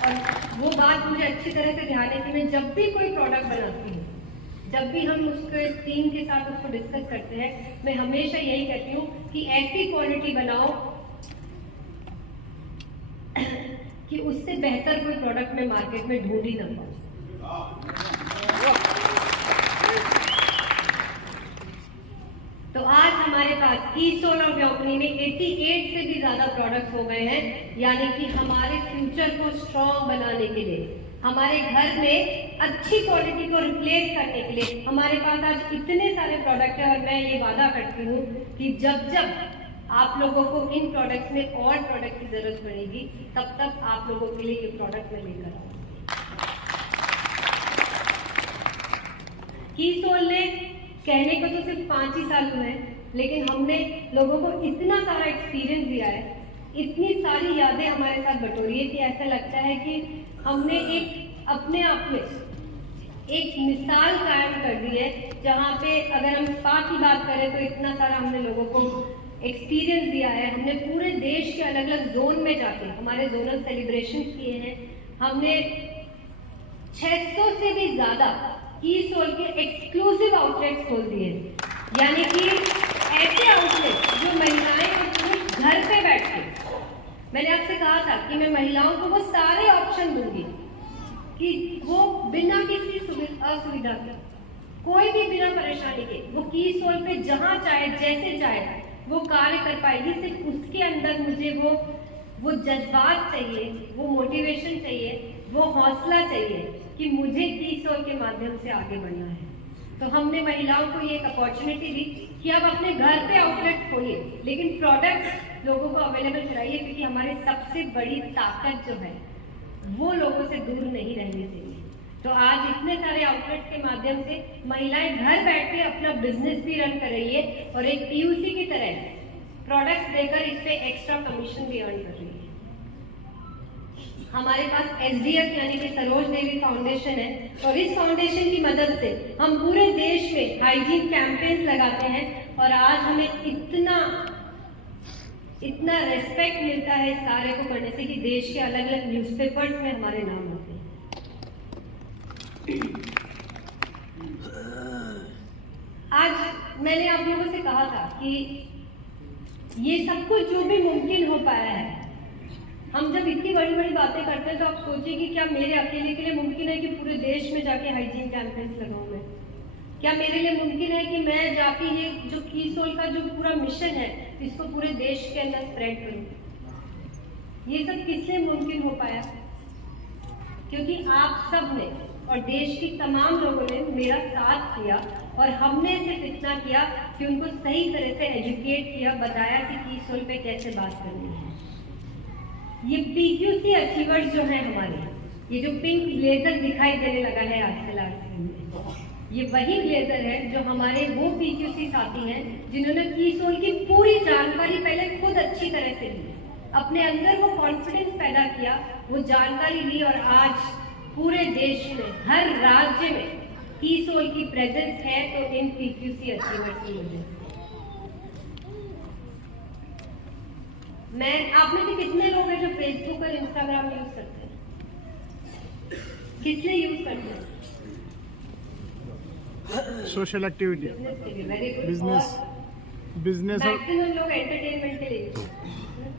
और वो बात मुझे अच्छी तरह से ध्यान है कि मैं जब भी कोई प्रोडक्ट बनाती हूँ, जब भी हम उसके टीम के साथ उसको डिस्कस करते हैं, मैं हमेशा यही कहती हूँ कि ऐसी क्वालिटी बनाओ कि उससे बेहतर कोई प्रोडक्ट मैं मार्केट में ढूंढ ही ना पाऊँ। तो आज हमारे पास कीस्टोन और व्योमिनी में 88 से भी ज्यादा प्रोडक्ट्स हो गए हैं, यानी कि हमारे फ्यूचर को स्ट्रॉन्ग बनाने के लिए, हमारे घर में अच्छी क्वालिटी को रिप्लेस करने के लिए हमारे पास आज इतने सारे प्रोडक्ट हैं। और मैं ये वादा करती हूँ कि जब जब आप लोगों को इन प्रोडक्ट्स में और प्रोडक्ट की जरूरत पड़ेगी, तब तक आप लोगों के लिए ये प्रोडक्ट मैं लेकर आऊंगी। कीस्टोन ने कहने को तो सिर्फ 5 ही साल हुए हैं, लेकिन हमने लोगों को इतना सारा एक्सपीरियंस दिया है, इतनी सारी यादें हमारे साथ बटोरी है कि ऐसा लगता है कि हमने एक अपने आप में एक मिसाल कायम कर दी है, जहाँ पे अगर हम स्पा की बात करें तो इतना सारा हमने लोगों को एक्सपीरियंस दिया है। हमने पूरे देश के अलग अलग जोन में जाके हमारे जोनल सेलिब्रेशन किए हैं। हमने 600 से भी ज़्यादा कीसोल के एक्सक्लूसिव आउटलेट्स खोल दिए हैं, यानी कि ऐसे आउटलेट जो महिलाएं और पुरुष घर पे बैठ के, मैंने आपसे कहा था कि मैं महिलाओं को वो सारे ऑप्शन दूंगी कि वो बिना किसी असुविधा के, कोई भी बिना परेशानी के, वो कीसोल पे जहाँ चाहे जैसे चाहे वो कार्य कर पाएगी। सिर्फ उसके अंदर मुझे वो जज्बात चाहिए, वो मोटिवेशन चाहिए, वो हौसला चाहिए कि मुझे कीसोल के माध्यम से आगे बढ़ना है। तो हमने महिलाओं को ये एक अपॉर्चुनिटी दी कि आप अपने घर पे आउटलेट खोलिए, लेकिन प्रोडक्ट्स लोगों को अवेलेबल कराइए, क्योंकि हमारी सबसे बड़ी ताकत जो है वो लोगों से दूर नहीं रहनी चाहिए। तो आज इतने सारे आउटलेट्स के माध्यम से महिलाएं घर बैठ के अपना बिजनेस भी रन कर रही है और एक पीयूसी की तरह प्रोडक्ट्स देकर इस पे एक्स्ट्रा कमीशन भी अर्न कर रही है। हमारे पास SDF यानी कि सरोज देवी फाउंडेशन है, और इस फाउंडेशन की मदद से हम पूरे देश में हाइजीन कैंपेन्स लगाते हैं, और आज हमें इतना रेस्पेक्ट मिलता है इस कार्य को करने से कि देश के अलग अलग न्यूज़पेपर्स में हमारे नाम होते हैं। आज मैंने आप लोगों से कहा था कि ये सब कुछ जो भी मुमकिन हो पाया है, हम जब इतनी बड़ी बड़ी बातें करते हैं तो आप सोचिए कि क्या मेरे अकेले के लिए मुमकिन है कि पूरे देश में जाके हाइजीन कैंपेन्स लगाऊं मैं? क्या मेरे लिए मुमकिन है कि मैं जाके ये जो कीसोल का जो पूरा मिशन है इसको पूरे देश के अंदर स्प्रेड करूं? ये सब किस लिए मुमकिन हो पाया? क्योंकि आप सब ने और देश के तमाम लोगों ने मेरा साथ किया, और हमने सिर्फ इतना किया कि उनको सही तरह से एजुकेट किया, बताया कि कीसोल पे कैसे बात करनी है। ये PQC अचीवर्स जो हैं हमारे, ये जो पिंक ब्लेजर दिखाई देने लगा है आजकल आजकल में, ये वही ब्लेजर है जो हमारे वो PQC साथी हैं जिन्होंने कीसोल की पूरी जानकारी पहले खुद अच्छी तरह से ली, अपने अंदर वो कॉन्फिडेंस पैदा किया, वो जानकारी ली, और आज पूरे देश में हर राज्य में कीसोल की प्रेजेंस है तो इन PQC अचीवर्स की वजह से। आप में से कितने लोग हैं जो फेसबुक और इंस्टाग्राम यूज करते हैं? किस लिए यूज करते हैं? सोशल एक्टिविटी, बिजनेस और मैक्सिमम लोग एंटरटेनमेंट के लिए,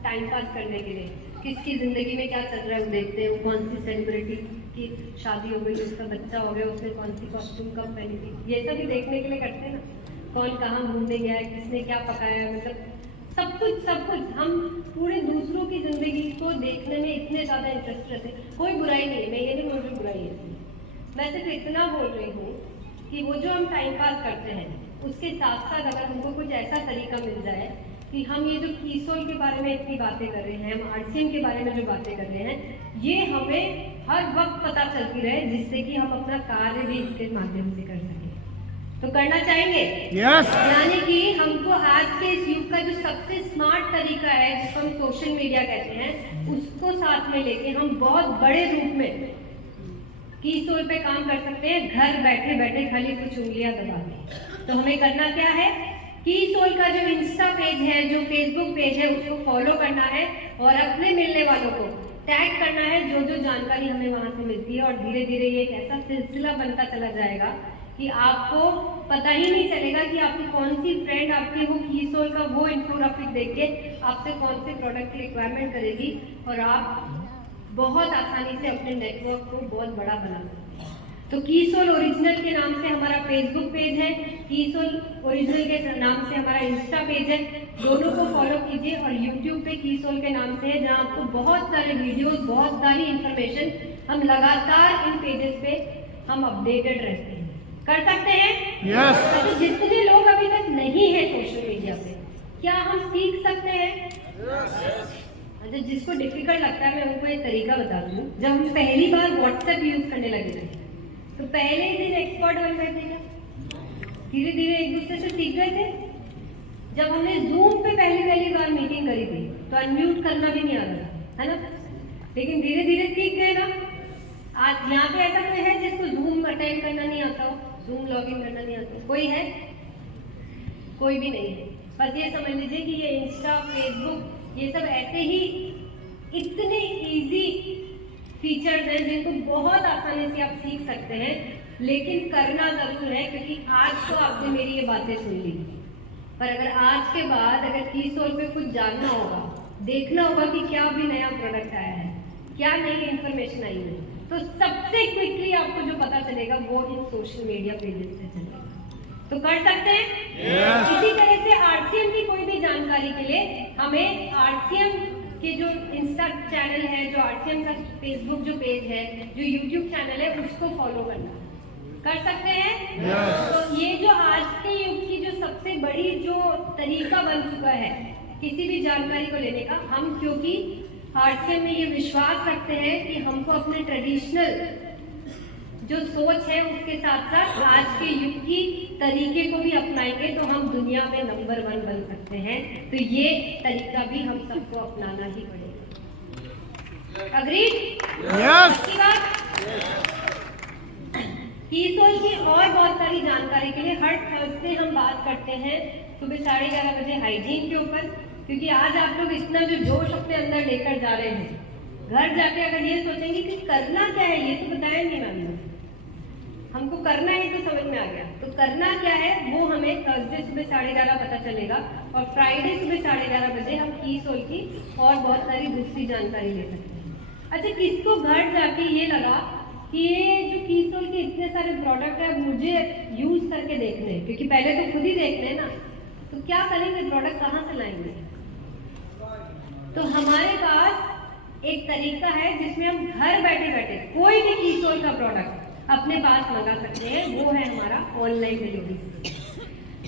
टाइम पास करने के लिए, किसकी जिंदगी में क्या चल रहा है वो देखते हैं, वो कौन सी सेलिब्रिटी की शादी हो गई, उसका बच्चा हो गया, उसने कौन सी कॉस्ट्यूम कब पहनी थी, ये सब भी देखने के लिए करते हैं ना। कौन कहाँ घूमने गया है, किसने क्या पकाया है, मतलब सब कुछ हम पूरे दूसरों की जिंदगी को देखने में इतने ज़्यादा इंटरेस्ट रहते हैं। कोई बुराई नहीं है, मैं ये नहीं बोल रही बुराई है, मैं सिर्फ इतना बोल रही हूँ कि वो जो हम टाइम पास करते हैं उसके साथ साथ अगर हमको कुछ ऐसा तरीका मिल जाए कि हम ये जो कीसोल के बारे में इतनी बातें कर रहे हैं, हम RCM के बारे में जो बातें कर रहे हैं, ये हमें हर वक्त पता चलती रहे, जिससे कि हम अपना कार्य भी इसके माध्यम से कर सकें। तो करना चाहेंगे? यस। यानी कि हमको आज के इस युग का जो सबसे स्मार्ट तरीका है, जिसको हम सोशल मीडिया कहते हैं, उसको साथ में लेके हम बहुत बड़े रूप में कीसोल पे काम कर सकते हैं, घर बैठे बैठे खाली कुछ उंगलियां दबा के। तो हमें करना क्या है? कीसोल का जो इंस्टा पेज है, जो फेसबुक पेज है, उसको फॉलो करना है और अपने मिलने वालों को टैग करना है जो जो जानकारी हमें वहां से मिलती है, और धीरे धीरे ये एक ऐसा सिलसिला बनता चला जाएगा कि आपको पता ही नहीं चलेगा कि आपकी कौन सी फ्रेंड आपकी वो कीसोल का वो इन्फोग्राफिक देख के आपसे कौन से प्रोडक्ट की रिक्वायरमेंट करेगी, और आप बहुत आसानी से अपने नेटवर्क को बहुत बड़ा बना सकते हैं। तो कीसोल ओरिजिनल के नाम से हमारा फेसबुक पेज है, कीसोल ओरिजिनल के नाम से हमारा इंस्टा पेज है, दोनों को फॉलो कीजिए। और यूट्यूब पे कीसोल के नाम से है, जहाँ आपको बहुत सारे वीडियोस, बहुत सारी इंफॉर्मेशन, हम लगातार इन पेजेस पे हम अपडेटेड रहते हैं। कर सकते हैं? यस। तो जितने लोग अभी तक नहीं है सोशल मीडिया पे, क्या हम सीख सकते हैं? अच्छा, जिसको डिफिकल्ट लगता है मैं उनको एक तरीका बता दूं। जब हम पहली बार व्हाट्सएप यूज करने लगे थे तो पहले ही दिन एक्सपर्ट बन गए थे क्या? धीरे धीरे एक दूसरे से सीख गए थे? जब हमने जूम पे पहली बार मीटिंग करी थी तो अनम्यूट करना भी नहीं आ रहा था, है ना? लेकिन धीरे धीरे सीख गए ना। आज यहाँ पे ऐसा कोई है जिसको जूम अटेंड करना नहीं आता हो, जूम लॉगिन करना नहीं आता हो? कोई है? कोई भी नहीं है। बस ये समझ लीजिए कि ये इंस्टा, फेसबुक, ये सब ऐसे ही इतने इजी फीचर्स हैं जिनको बहुत आसानी से आप सीख सकते हैं, लेकिन करना जरूर है, क्योंकि आज तो आपने मेरी ये बातें सुन ली, पर अगर आज के बाद अगर 30 पे कुछ जानना होगा, देखना होगा कि क्या भी नया प्रोडक्ट आया है, क्या नई इंफॉर्मेशन आई है, तो सबसे क्विकली आपको जो पता चलेगा वो इन सोशल मीडिया पेजेस से चलेगा। तो कर सकते हैं? इसी तरह से आरसीएम की कोई भी जानकारी के लिए हमें आरसीएम के जो इंस्टा चैनल है, जो आरसीएम का फेसबुक जो पेज है, जो यूट्यूब चैनल है, उसको फॉलो करना। कर सकते हैं? तो ये जो आज के युग की जो सबसे बड़ी जो तरीका बन चुका है किसी भी जानकारी को लेने का, हम क्योंकि आरसीएम में ये विश्वास रखते हैं कि हमको अपने ट्रेडिशनल जो सोच है उसके साथ साथ आज के युग की तरीके को भी अपनाएंगे तो हम दुनिया में नंबर 1 बन सकते हैं। तो ये तरीका भी हम सबको अपनाना ही पड़ेगा। अग्रीड? अच्छी बात। कीसोल की और बहुत सारी जानकारी के लिए हर थर्सडे हम बात करते हैं सुबह 11:30 बजे हाइजीन के ऊपर, क्योंकि आज आप लोग इतना जो जोश अपने अंदर लेकर जा रहे हैं, घर जाके अगर ये सोचेंगे कि करना क्या है, ये तो बताया नहीं मैम, हमको करना है तो समझ में आ गया। तो करना क्या है वो हमें थर्सडे सुबह 11:30 पता चलेगा, और फ्राइडे सुबह 11:30 बजे हम कीसोल की और बहुत सारी दूसरी जानकारी ले सकते हैं। अच्छा, किसको घर जाके ये लगा कि ये जो कीसोल के इतने सारे प्रोडक्ट है मुझे यूज करके देखने हैं, क्योंकि पहले तो खुद ही देखने हैं ना, तो क्या करेंगे, प्रोडक्ट कहाँ से लाएंगे? तो हमारे पास एक तरीका है जिसमें हम घर बैठे बैठे कोई भी कीसोल का प्रोडक्ट अपने पास मंगा सकते हैं, वो है हमारा ऑनलाइन डिलीवरी।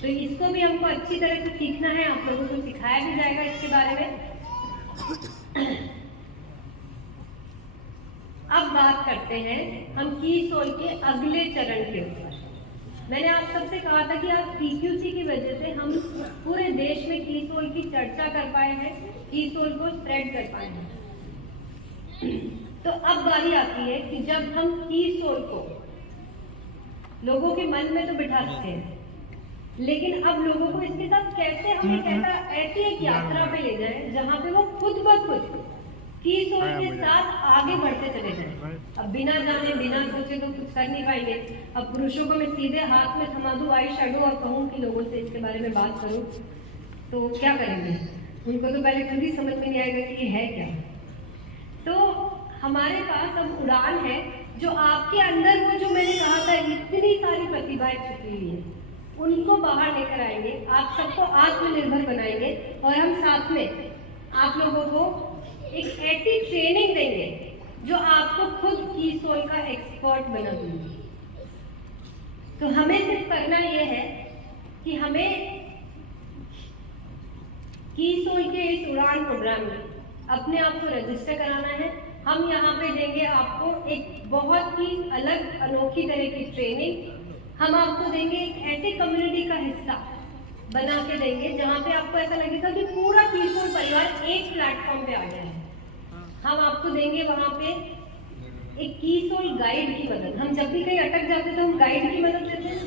तो इसको भी हमको अच्छी तरह से सीखना है, आप लोगों को सिखाया भी जाएगा इसके बारे में। अब बात करते हैं हम कीसोल के अगले चरण के ऊपर। मैंने आप सबसे कहा था कि आज पीक्यूसी की वजह से हम पूरे देश में कीसोल की चर्चा कर पाए हैं, कीसोल को स्प्रेड कर पाए हैं। तो अब बारी आती है कि जब हम कीसोल को लोगों के मन में तो बिठा सकते हैं, लेकिन अब लोगों को इसके साथ कैसे हम ऐसी एक यात्रा पे ले जाएं जहां पे वो खुद ब खुद कीसोल के साथ आगे बढ़ते चले जाएं। अब बिना जाने बिना सोचे तो कुछ कर नहीं पाएंगे। अब पुरुषों को मैं सीधे हाथ में थमा दूं आई शेडो और कहूं कि लोगों से इसके बारे में बात करूं, तो क्या करेंगे? उनको तो पहले खुद ही समझ में नहीं आएगा कि ये है क्या। तो हमारे पास अब उड़ान है जो आपके अंदर वो जो मैंने कहा था इतनी सारी प्रतिभाएं छुपी हुई है, उनको बाहर लेकर आएंगे, आप सबको आत्मनिर्भर बनाएंगे, और हम साथ में आप लोगों को एक ऐसी ट्रेनिंग देंगे जो आपको खुद कीसोल का एक्सपर्ट बना देंगे। तो हमें सिर्फ करना ये है कि हमें कीसोल के इस उड़ान प्रोग्राम में अपने आप को रजिस्टर कराना है। हम यहाँ पे देंगे आपको एक बहुत ही अलग अनोखी तरह की ट्रेनिंग। हम आपको देंगे एक ऐसे कम्युनिटी का हिस्सा बना के देंगे जहाँ पे आपको ऐसा लगेगा कि पूरा कीसोल परिवार एक प्लेटफॉर्म पे आ गया है। हम आपको देंगे वहाँ पे एक कीसोल गाइड की मदद। हम जब भी कहीं अटक जाते तो हम गाइड की मदद लेते हैं,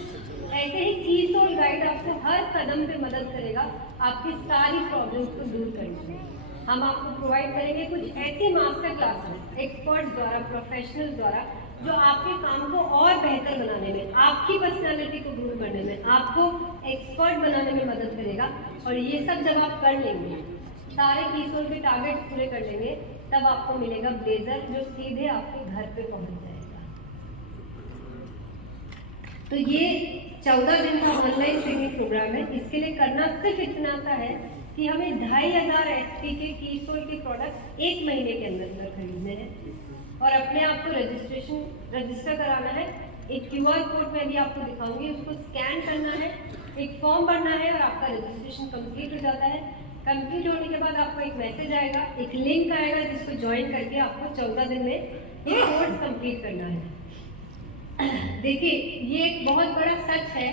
ऐसे ही कीसोल गाइड आपको हर कदम पे मदद करेगा आपकी सारी प्रॉब्लम्स को दूर करने में। हम आपको प्रोवाइड करेंगे कुछ ऐसी मास्टर क्लासेस एक्सपर्ट द्वारा, प्रोफेशनल द्वारा, जो आपके काम को और बेहतर बनाने में, आपकी पर्सनालिटी को ग्रो करने में, आपको एक्सपर्ट बनाने में मदद करेगा। और ये सब जब आप कर लेंगे, सारे कीसोल के टारगेट्स पूरे कर लेंगे, तब आपको मिलेगा ब्लेजर जो सीधे आपके घर पे पहुंच जाएगा। तो ये 14 दिन का ऑनलाइन ट्रेनिंग प्रोग्राम है। इसके लिए करना सिर्फ इतना सा है कि हमें 2500 HP के कीसोल के प्रोडक्ट्स 1 महीने के अंदर खरीदने हैं और अपने आप को रजिस्टर कराना है। एक QR कोड मैं भी आपको दिखाऊंगी, उसको स्कैन करना है, एक फॉर्म भरना है और आपका रजिस्ट्रेशन कंप्लीट हो जाता है। कंप्लीट होने के बाद आपको एक मैसेज आएगा, एक लिंक आएगा जिसको ज्वाइन करके आपको 14 दिन में ये कोर्स कंप्लीट करना है। देखिए, ये एक बहुत बड़ा सच है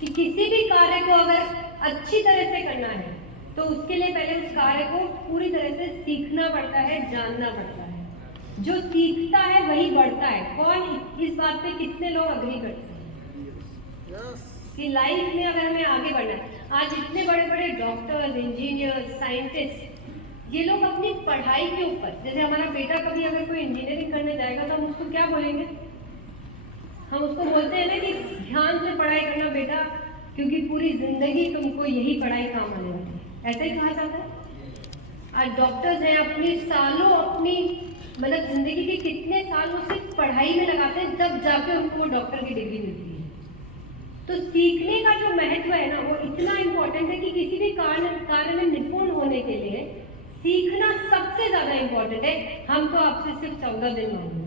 कि किसी भी कार्य को अगर अच्छी तरह से करना है तो उसके लिए पहले उस कार्य को पूरी तरह से सीखना पड़ता है, जानना पड़ता है। जो सीखता है वही बढ़ता है। कौन इस बात पे कितने लोग अग्री करते हैं कि लाइफ में अगर हमें आगे बढ़ना है, आज इतने बड़े बड़े डॉक्टर्स, इंजीनियर्स, साइंटिस्ट, ये लोग अपनी पढ़ाई के ऊपर, जैसे हमारा बेटा कभी अगर कोई इंजीनियरिंग करने जाएगा तो हम उसको क्या बोलेंगे? हम उसको बोलते हैं ना कि ध्यान से पढ़ाई करना बेटा, क्योंकि पूरी जिंदगी तुमको यही पढ़ाई काम आने वाली है। ऐसा ही कहा जाता है। आज डॉक्टर्स हैं, अपनी सालों, अपनी मतलब जिंदगी के कितने साल वो सिर्फ पढ़ाई में लगाते हैं, तब जाके उनको वो डॉक्टर की डिग्री मिलती है। तो सीखने का जो महत्व है ना, वो इतना इम्पोर्टेंट है कि किसी भी कार्य में निपुण होने के लिए सीखना सबसे ज्यादा इम्पोर्टेंट है। हम तो आपसे सिर्फ 14 दिन मांगेंगे।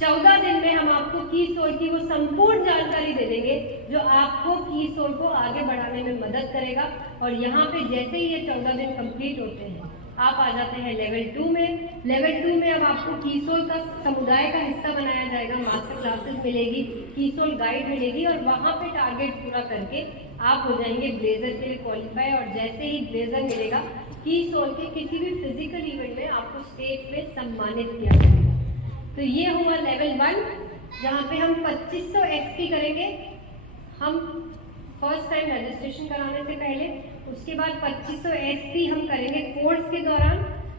14 दिन में हम आपको कीसोल की वो संपूर्ण जानकारी दे देंगे जो आपको कीसोल को आगे बढ़ाने में मदद करेगा। और यहाँ पे जैसे ही ये 14 दिन कंप्लीट होते हैं, आप आ जाते हैं लेवल 2 में। लेवल 2 में अब आपको कीसोल का समुदाय का हिस्सा बनाया जाएगा, मास्टर क्लासेस मिलेगी, कीसोल गाइड मिलेगी और वहाँ पे टारगेट पूरा करके आप हो जाएंगे ब्लेजर के लिए क्वालिफाई। और जैसे ही ब्लेजर मिलेगा, कीसोल के किसी भी फिजिकल इवेंट में आपको स्टेज में सम्मानित किया जाएगा। तो ये हुआ लेवल 1, जहाँ पे हम 2500 XP करेंगे हम फर्स्ट टाइम रजिस्ट्रेशन कराने से पहले। उसके बाद 2500 XP हम करेंगे कोर्स के दौरान।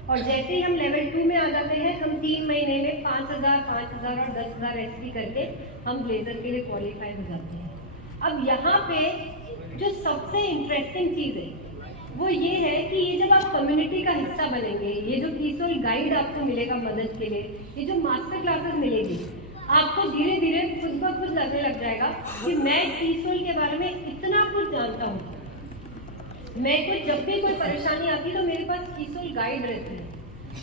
और जैसे ही हम लेवल 2 में आ जाते हैं, हम 3 महीने में 5000, 5000 और 10,000 XP करके हम ब्लेजर के लिए क्वालिफाई हो जाते हैं। अब यहाँ पे जो सबसे इंटरेस्टिंग चीज़ है वो ये है कि ये जब आप कम्युनिटी का हिस्सा बनेंगे, ये जो कीसोल गाइड आपको मिलेगा मदद के लिए, ये जो मास्टर क्लासेस मिलेगी, आपको धीरे धीरे खुद ब खुद लगने लग जाएगा कि मैं कीसोल के बारे में इतना कुछ जानता हूँ। मैं कुछ जब भी कोई परेशानी आती तो मेरे पास कीसोल गाइड रहते हैं।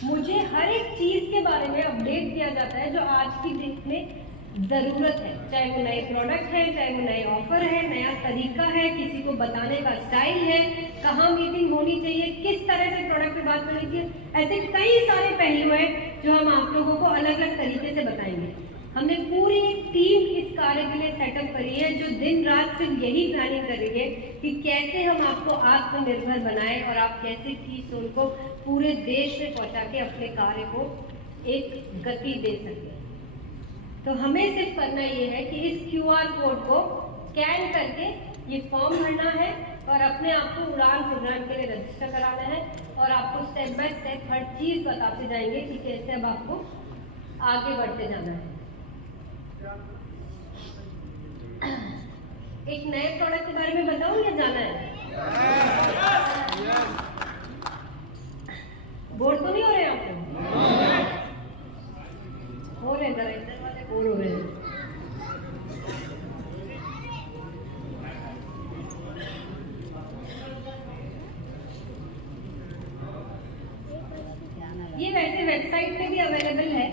मुझे हर एक चीज़ के बारे में अपडेट किया जाता है जो आज की डेट में ज़रूरत है, चाहे वो नए प्रोडक्ट है, चाहे वो नए ऑफर है, नया तरीका है, किसी को बताने का स्टाइल है, कहाँ मीटिंग होनी चाहिए, किस तरह से प्रोडक्ट पे बात करनी चाहिए। ऐसे कई सारे पहलू हैं जो हम आप लोगों को अलग अलग तरीके से बताएंगे। हमने पूरी टीम इस कार्य के लिए सेटअप करी है जो दिन रात सिर्फ यही प्लानिंग कर रही है कि कैसे हम आपको आत्मनिर्भर बनाएं और आप कैसे कीसोल को पूरे देश में पहुंचा के अपने कार्य को एक गति दे सकें। तो हमें सिर्फ करना ये है कि इस QR कोड को स्कैन करके ये फॉर्म भरना है और अपने आप को उड़ान प्रोग्राम के लिए रजिस्टर कराना है। और आपको स्टेप बाय स्टेप हर चीज़ बताते जाएंगे कि कैसे अब आपको आगे बढ़ते जाना है। एक नए प्रोडक्ट के बारे में बताऊं या जाना है? बोर तो नहीं हो रहे आप लोग? हो रहे, जरा इधर वाले बोर हो रहे हैं। ये वैसे वेबसाइट पे भी अवेलेबल है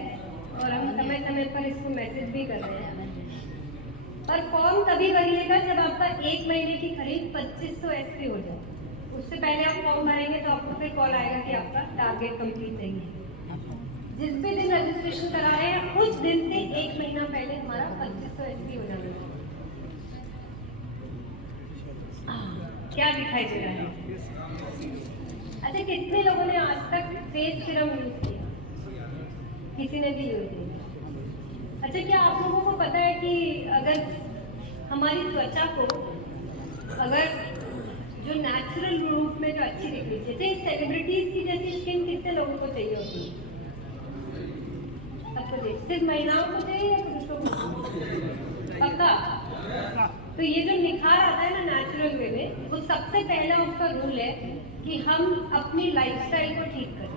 और हम समय समय पर इसको मैसेज भी कर रहे हैं। और फॉर्म तभी भरिएगा जब आपका 1 महीने की खरीद 2500 XP हो जाए। उससे पहले आप फॉर्म भरेंगे तो आपको फिर कॉल आएगा कि आपका टारगेट कंप्लीट नहीं है। जिस भी दिन रजिस्ट्रेशन कराए हैं उस दिन से 1 महीना पहले हमारा 2500 XP हो जाना है। क्या दिखाई दे रहा है? अच्छा, कितने लोगों ने आज तक फेस सीरम यूज किया? किसी ने भी यूज किया? अच्छा, क्या आप लोगों को पता है कि अगर हमारी त्वचा को अगर जो नेचुरल रूप में जो अच्छी दिखनी चाहिए, सेलिब्रिटीज की जैसी स्किन कितने लोगों को चाहिए होती है? सबको चाहिए। सिर्फ महिलाओं को चाहिए या पुरुषों को? पक्का? तो ये जो निखार आता है ना नेचुरल वे में, वो सबसे पहला उसका रूल है कि हम अपनी लाइफस्टाइल को ठीक करें।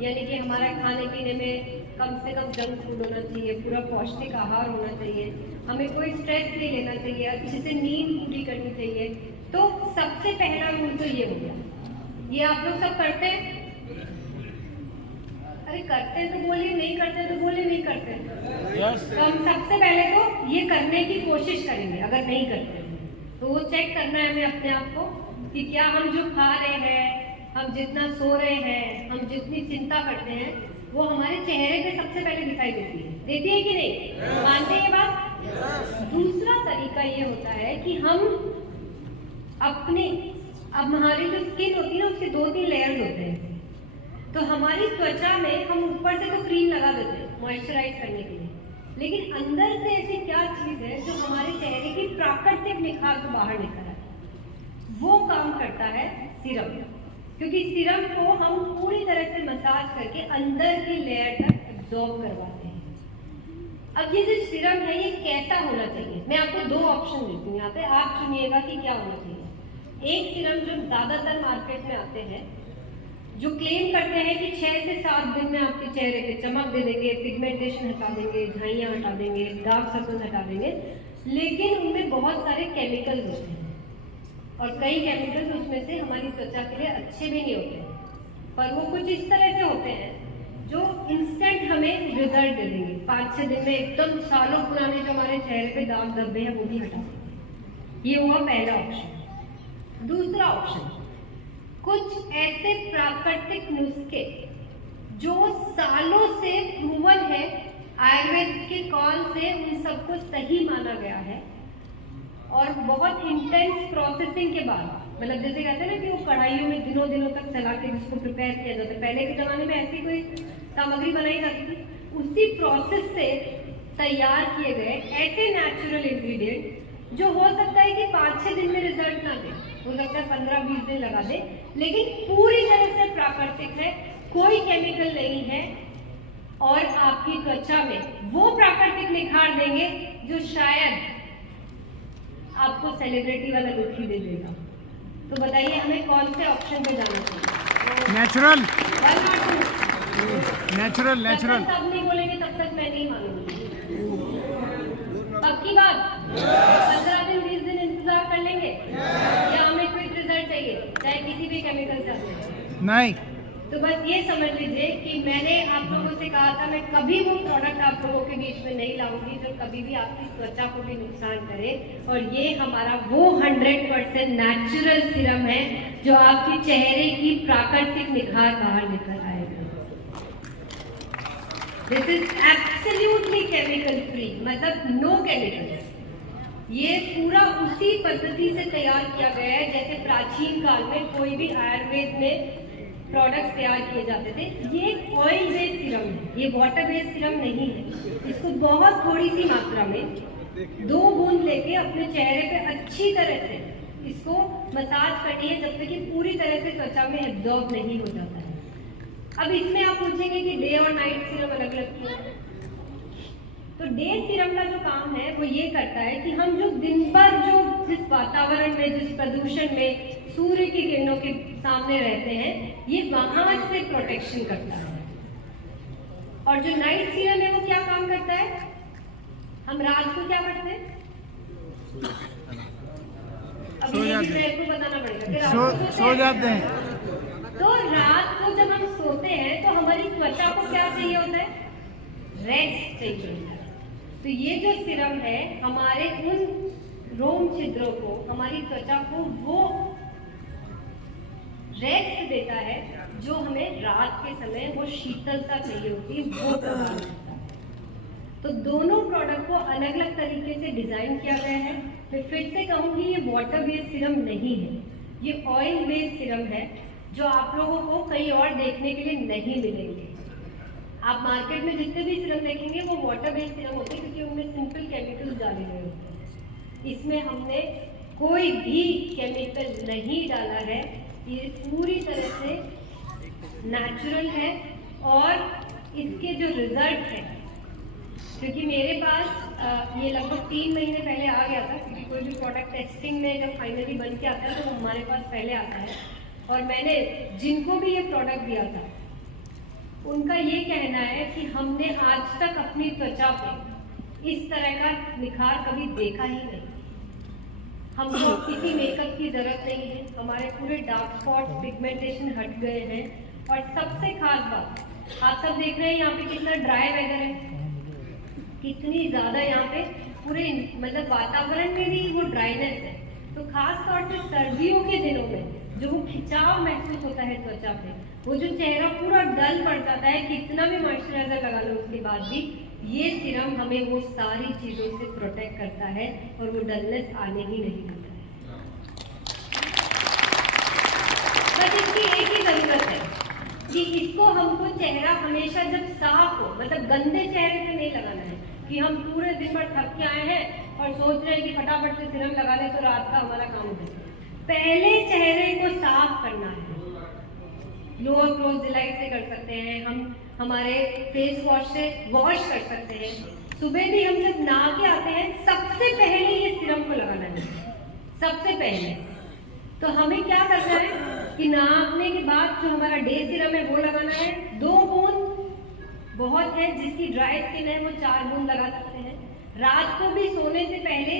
यानी कि हमारा खाने पीने में कम से कम जंक फूड होना चाहिए, पूरा पौष्टिक आहार होना चाहिए, हमें कोई स्ट्रेस नहीं लेना चाहिए, अच्छे से नींद पूरी करनी चाहिए। तो सबसे पहला रूल तो ये हो गया। ये आप लोग सब करते हैं? अरे करते हैं तो बोलिए, नहीं करते तो बोलिए नहीं करते। तो हम सबसे पहले तो ये करने की कोशिश करेंगे। अगर नहीं करते तो वो चेक करना है हमें अपने आप को कि क्या हम जो खा रहे हैं, हम जितना सो रहे हैं, हम जितनी चिंता करते हैं, वो हमारे चेहरे पे सबसे पहले दिखाई देती है कि नहीं? मानते हैं ये बात? दूसरा तरीका ये होता है कि हम अब हमारी जो स्किन होती है ना, उसके 2-3 लेयर्स होते हैं। तो हमारी त्वचा में हम ऊपर से तो क्रीम लगा देते हैं मॉइस्चराइज करने के लिए, लेकिन अंदर से ऐसी क्या चीज है जो हमारे चेहरे की प्राकृतिक निखार को बाहर लेकर आए, वो काम करता है सीरम। क्योंकि सीरम को हम पूरी तरह से मसाज करके अंदर की लेयर तक एब्जॉर्ब करवाते हैं। अब ये जो सीरम है ये कैसा होना चाहिए, मैं आपको 2 ऑप्शन देती हूँ यहाँ पे, आप चुनिएगा कि क्या होना चाहिए। एक सीरम जो ज्यादातर मार्केट में आते हैं, जो क्लेम करते हैं कि 6 से 7 दिन में आपके चेहरे पे चमक दे देंगे, पिगमेंटेशन हटा देंगे, झाइयाँ हटा देंगे, डार्क सर्कल हटा देंगे, लेकिन उनमें बहुत सारे केमिकल्स होते हैं और कई केमिकल्स उसमें से हमारी त्वचा के लिए अच्छे भी नहीं होते हैं, पर वो कुछ इस तरह से होते हैं जो इंस्टेंट हमें रिजल्ट दे देंगे। 5-6 दिन में एकदम सालों पुराने जो हमारे चेहरे पे दाग धब्बे हैं वो भी हटा देंगे। ये हुआ पहला ऑप्शन। दूसरा ऑप्शन, कुछ ऐसे प्राकृतिक नुस्खे जो सालों से प्रूवन है, आयुर्वेद के कॉल से उन सबको सही माना गया है और बहुत इंटेंस प्रोसेसिंग के बाद, मतलब जैसे कहते हैं ना कि वो कढ़ाइयों में दिनों दिनों तक चला के जिसको प्रिपेयर किया जाता है, पहले के जमाने में ऐसी कोई सामग्री बनाई जाती थी, उसी प्रोसेस से तैयार किए गए ऐसे नेचुरल इंग्रेडिएंट जो हो सकता है कि 5-6 दिन में रिजल्ट ना दे, हो सकता है 15-20 दिन लगा दे, लेकिन पूरी तरह से प्राकृतिक है, कोई केमिकल नहीं है और आपकी त्वचा में वो प्राकृतिक निखार देंगे जो शायद आपको सेलिब्रिटी वाला लुक ही दे देगा। तो बताइए हमें कौन से ऑप्शन पे जाना चाहिए? Natural natural natural. सब नहीं बोलेंगे तब तक मैं नहीं मानूंगी। पक्की बात? 15 दिन 20 दिन इंतजार कर लेंगे या हमें क्विक रिजल्ट चाहिए, चाहे किसी भी केमिकल से? नहीं। तो बस ये समझ लीजिए कि मैंने आप लोगों से कहा था मैं कभी वो प्रोडक्ट आप लोगों के बीच में नहीं लाऊंगी जो कभी भी आपकी त्वचा को भी नुकसान करे, और ये हमारा वो 100% नेचुरल सीरम है जो आपके चेहरे की प्राकृतिक निखार बाहर लेकर आएगा। This is absolutely chemical free, मतलब नो केमिकल। ये पूरा उसी पद्धति से तैयार किया गया है जैसे प्राचीन काल में कोई भी आयुर्वेद में प्रोडक्ट्स तैयार किए जाते थे। ये एक ऑयल बेस्ड सीरम है, ये वाटर बेस्ड सीरम नहीं है। इसको बहुत थोड़ी सी मात्रा में 2 बूंद लेके अपने चेहरे पे अच्छी तरह से इसको मसाज करनी है जब तक कि पूरी तरह से त्वचा में एब्जॉर्ब नहीं हो जाता है। अब इसमें आप पूछेंगे कि डे और नाइट सीरम अलग अलग क्यों है? तो डे सीरम का जो काम है वो ये करता है कि हम जो दिन भर जो जिस वातावरण में, जिस प्रदूषण में सूर्य की किरणों के सामने रहते हैं, ये वहां से प्रोटेक्शन करता है। और जो नाइट सीरम है वो क्या काम करता है? हम रात को क्या करते हैं? अभी ये भी मेरे को बताना पड़ेगा। सो जाते हैं। तो रात को जब हम सोते हैं तो हमारी त्वचा को क्या चाहिए होता है? रेस्ट चाहिए होता है। तो ये जो सीरम है हमारे उन रोम छिद्रों को, हमारी त्वचा को वो रेस्ट देता है जो हमें रात के समय वो शीतलता चाहिए होती है, वो प्रदान करता है। तो दोनों प्रोडक्ट को अलग अलग तरीके से डिजाइन किया गया है। मैं फिर से कहूंगी ये वाटर बेस्ड सीरम नहीं है, ये ऑयल बेस्ड सीरम है जो आप लोगों को कहीं और देखने के लिए नहीं मिलेंगे। आप मार्केट में जितने भी सीरम देखेंगे वो वाटर बेस्ड सीरम होते हैं क्योंकि उनमें सिंपल केमिकल्स डाले गए होते हैं। इसमें हमने कोई भी केमिकल नहीं डाला है, ये पूरी तरह से नेचुरल है। और इसके जो रिजल्ट है, क्योंकि मेरे पास ये लगभग 3 महीने पहले आ गया था, क्योंकि कोई भी प्रोडक्ट टेस्टिंग में जब फाइनली बन के आता है तो हमारे पास पहले आता है, और मैंने जिनको भी ये प्रोडक्ट दिया था उनका ये कहना है कि हमने आज तक अपनी त्वचा पे इस तरह का निखार कभी देखा ही नहीं। हमको किसी मेकअप की जरूरत नहीं है, हमारे पूरे डार्क स्पॉट्स, पिगमेंटेशन हट गए हैं। और सबसे खास बात, आप सब देख रहे हैं यहाँ पे कितना ड्राई वेदर है, कितनी ज्यादा यहाँ पे पूरे मतलब वातावरण में भी वो ड्राइनेस है। तो खास तौर से सर्दियों के दिनों में जो वो खिंचाव महसूस होता है त्वचा पे, वो जो चेहरा पूरा डल पड़ जाता है, कितना भी मॉइस्चराइजर लगा लो उसके बाद भी, ये सीरम हमें वो सारी चीजों से प्रोटेक्ट करता है और वो डलनेस आने ही नहीं देता है। की एक ही जरूरत है कि इसको हमको चेहरा हमेशा जब साफ हो, मतलब गंदे चेहरे पे नहीं लगाना है कि हम पूरे दिन भर थक के आए हैं और सोच रहे हैं कि फटाफट से सीरम लगा ले तो रात का हमारा काम हो जाए। पहले चेहरे को साफ करना है। लोअर क्लोज डिलाइट से कर सकते हैं, हम हमारे फेस वॉश से वॉश कर सकते हैं। सुबह भी हम जब नहा के आते हैं सबसे पहले ये सीरम को लगाना है, सबसे पहले। तो हमें क्या करना है कि नहाने के बाद जो हमारा डे सीरम है वो लगाना है। 2 बूंद बहुत है, जिसकी ड्राई स्किन है वो 4 बूंद लगा सकते हैं। रात को भी सोने से पहले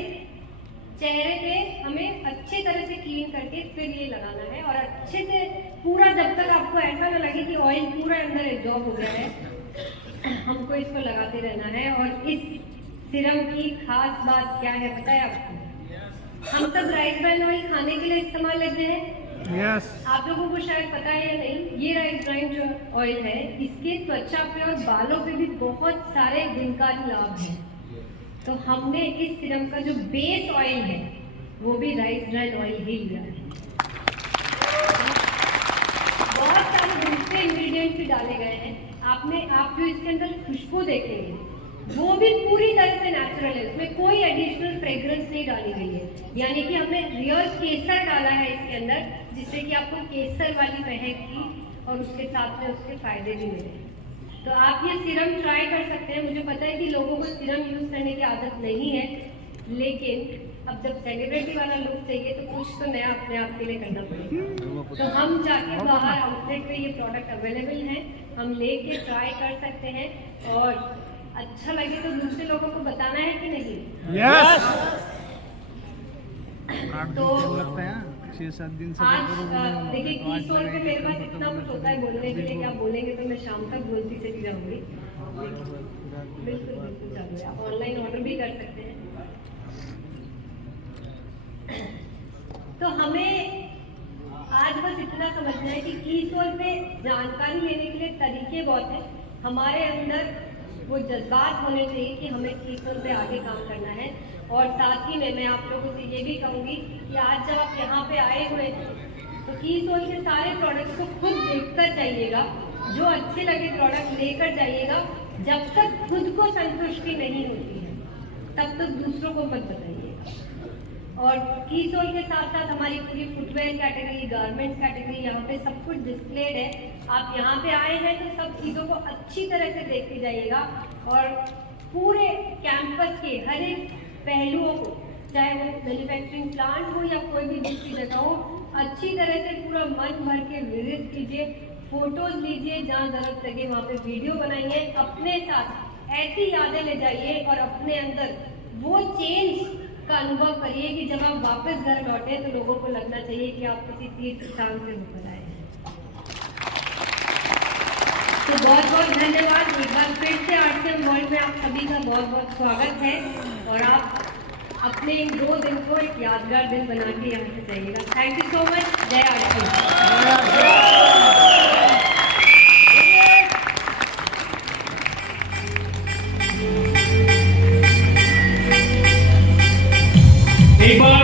चेहरे पे हमें अच्छे तरह से क्लीन करके फिर ये लगाना है और अच्छे से पूरा, जब तक आपको ऐसा ना लगे कि ऑयल पूरा अंदर एब्जॉर्ब हो गया है, हमको इसको लगाते रहना है। और इस सीरम की खास बात क्या है पता है आपको? हम सब राइस ब्राइन ऑयल खाने के लिए इस्तेमाल लेते हैं। यस। आप लोगों को शायद पता है या नहीं, ये राइस ब्राइन जो ऑयल है इसके त्वचा पे और बालों पे भी बहुत सारे गुणकारी लाभ हैं। तो हमने इस सीरम का जो बेस ऑयल है वो भी राइस ब्राइन ऑयल ही लिया है। बहुत सारे दूसरे इंग्रेडिएंट्स भी डाले गए हैं। आप जो इसके अंदर खुशबू देखेंगे वो भी पूरी तरह से नेचुरल है, उसमें कोई एडिशनल फ्रेग्रेंस नहीं डाली गई है। यानी कि हमने रियल केसर डाला है इसके अंदर, जिससे कि आपको केसर वाली महक की और उसके साथ में उसके फायदे भी मिले। तो आप ये सीरम ट्राई कर सकते हैं। मुझे पता है कि लोगों को सीरम यूज करने की आदत नहीं है, लेकिन अब जब सेलिब्रिटी वाला लुक चाहिए तो कुछ तो नया अपने आप के लिए करना पड़ेगा। तो हम जाके बाहर आउटलेट पे ये प्रोडक्ट अवेलेबल है, हम लेके ट्राई कर सकते हैं और अच्छा लगे तो दूसरे लोगों को बताना है कि नहीं? यस। तो लगता है 6-7 दिन से आज देखिए कीस्टोन पे मेरे पास इतना कुछ होता है बोलने के लिए कि आप बोलेंगे तो मैं शाम तक बोलती चली जाऊंगी। बिल्कुल बिल्कुल चालू है, आप ऑनलाइन ऑर्डर भी कर सकते हैं। तो हमें आज बस इतना समझना है कि कीस्टोन पे जानकारी लेने के लिए तरीके बहुत हैं। हमारे अंदर वो जज्बात होने चाहिए कि हमें कीस्टोन पे आगे काम करना है। और साथ ही में मैं आप लोगों से ये भी कहूँगी कि आज जब आप यहाँ पे आए हुए थे तो कीस्टोन के सारे प्रोडक्ट्स को खुद देखकर जाइएगा, जो अच्छे लगे प्रोडक्ट लेकर जाइएगा। जब तक खुद को संतुष्टि नहीं होती है तब तक दूसरों को मत बताइएगा। और कीस्टोन के साथ साथ हमारी पूरी फुटवेयर कैटेगरी, गारमेंट्स कैटेगरी यहाँ पे सब कुछ डिस्प्लेड है। आप यहाँ पे आए हैं तो सब चीज़ों को अच्छी तरह से देख के जाइएगा और पूरे कैंपस के हर एक पहलुओं को, चाहे वो मैन्युफैक्चरिंग प्लांट हो या कोई भी दूसरी जगह हो, अच्छी तरह से पूरा मन भर के विजिट कीजिए, फोटोज लीजिए, जहाँ जरूरत लगे वहाँ पे वीडियो बनाइए, अपने साथ ऐसी यादें ले जाइए और अपने अंदर वो चेंज का अनुभव करिए कि जब आप वापस घर लौटे तो लोगों को लगना चाहिए कि आप किसी तीर्थ स्थान से होकर आए हैं। तो बहुत बहुत धन्यवाद। एक बार फिर से RCM वर्ल्ड में आप सभी का बहुत बहुत स्वागत है और आप अपने इन 2 दिन को एक यादगार दिन बना के यहाँ से जाइएगा। Thank you so much. जय RCM। एक बार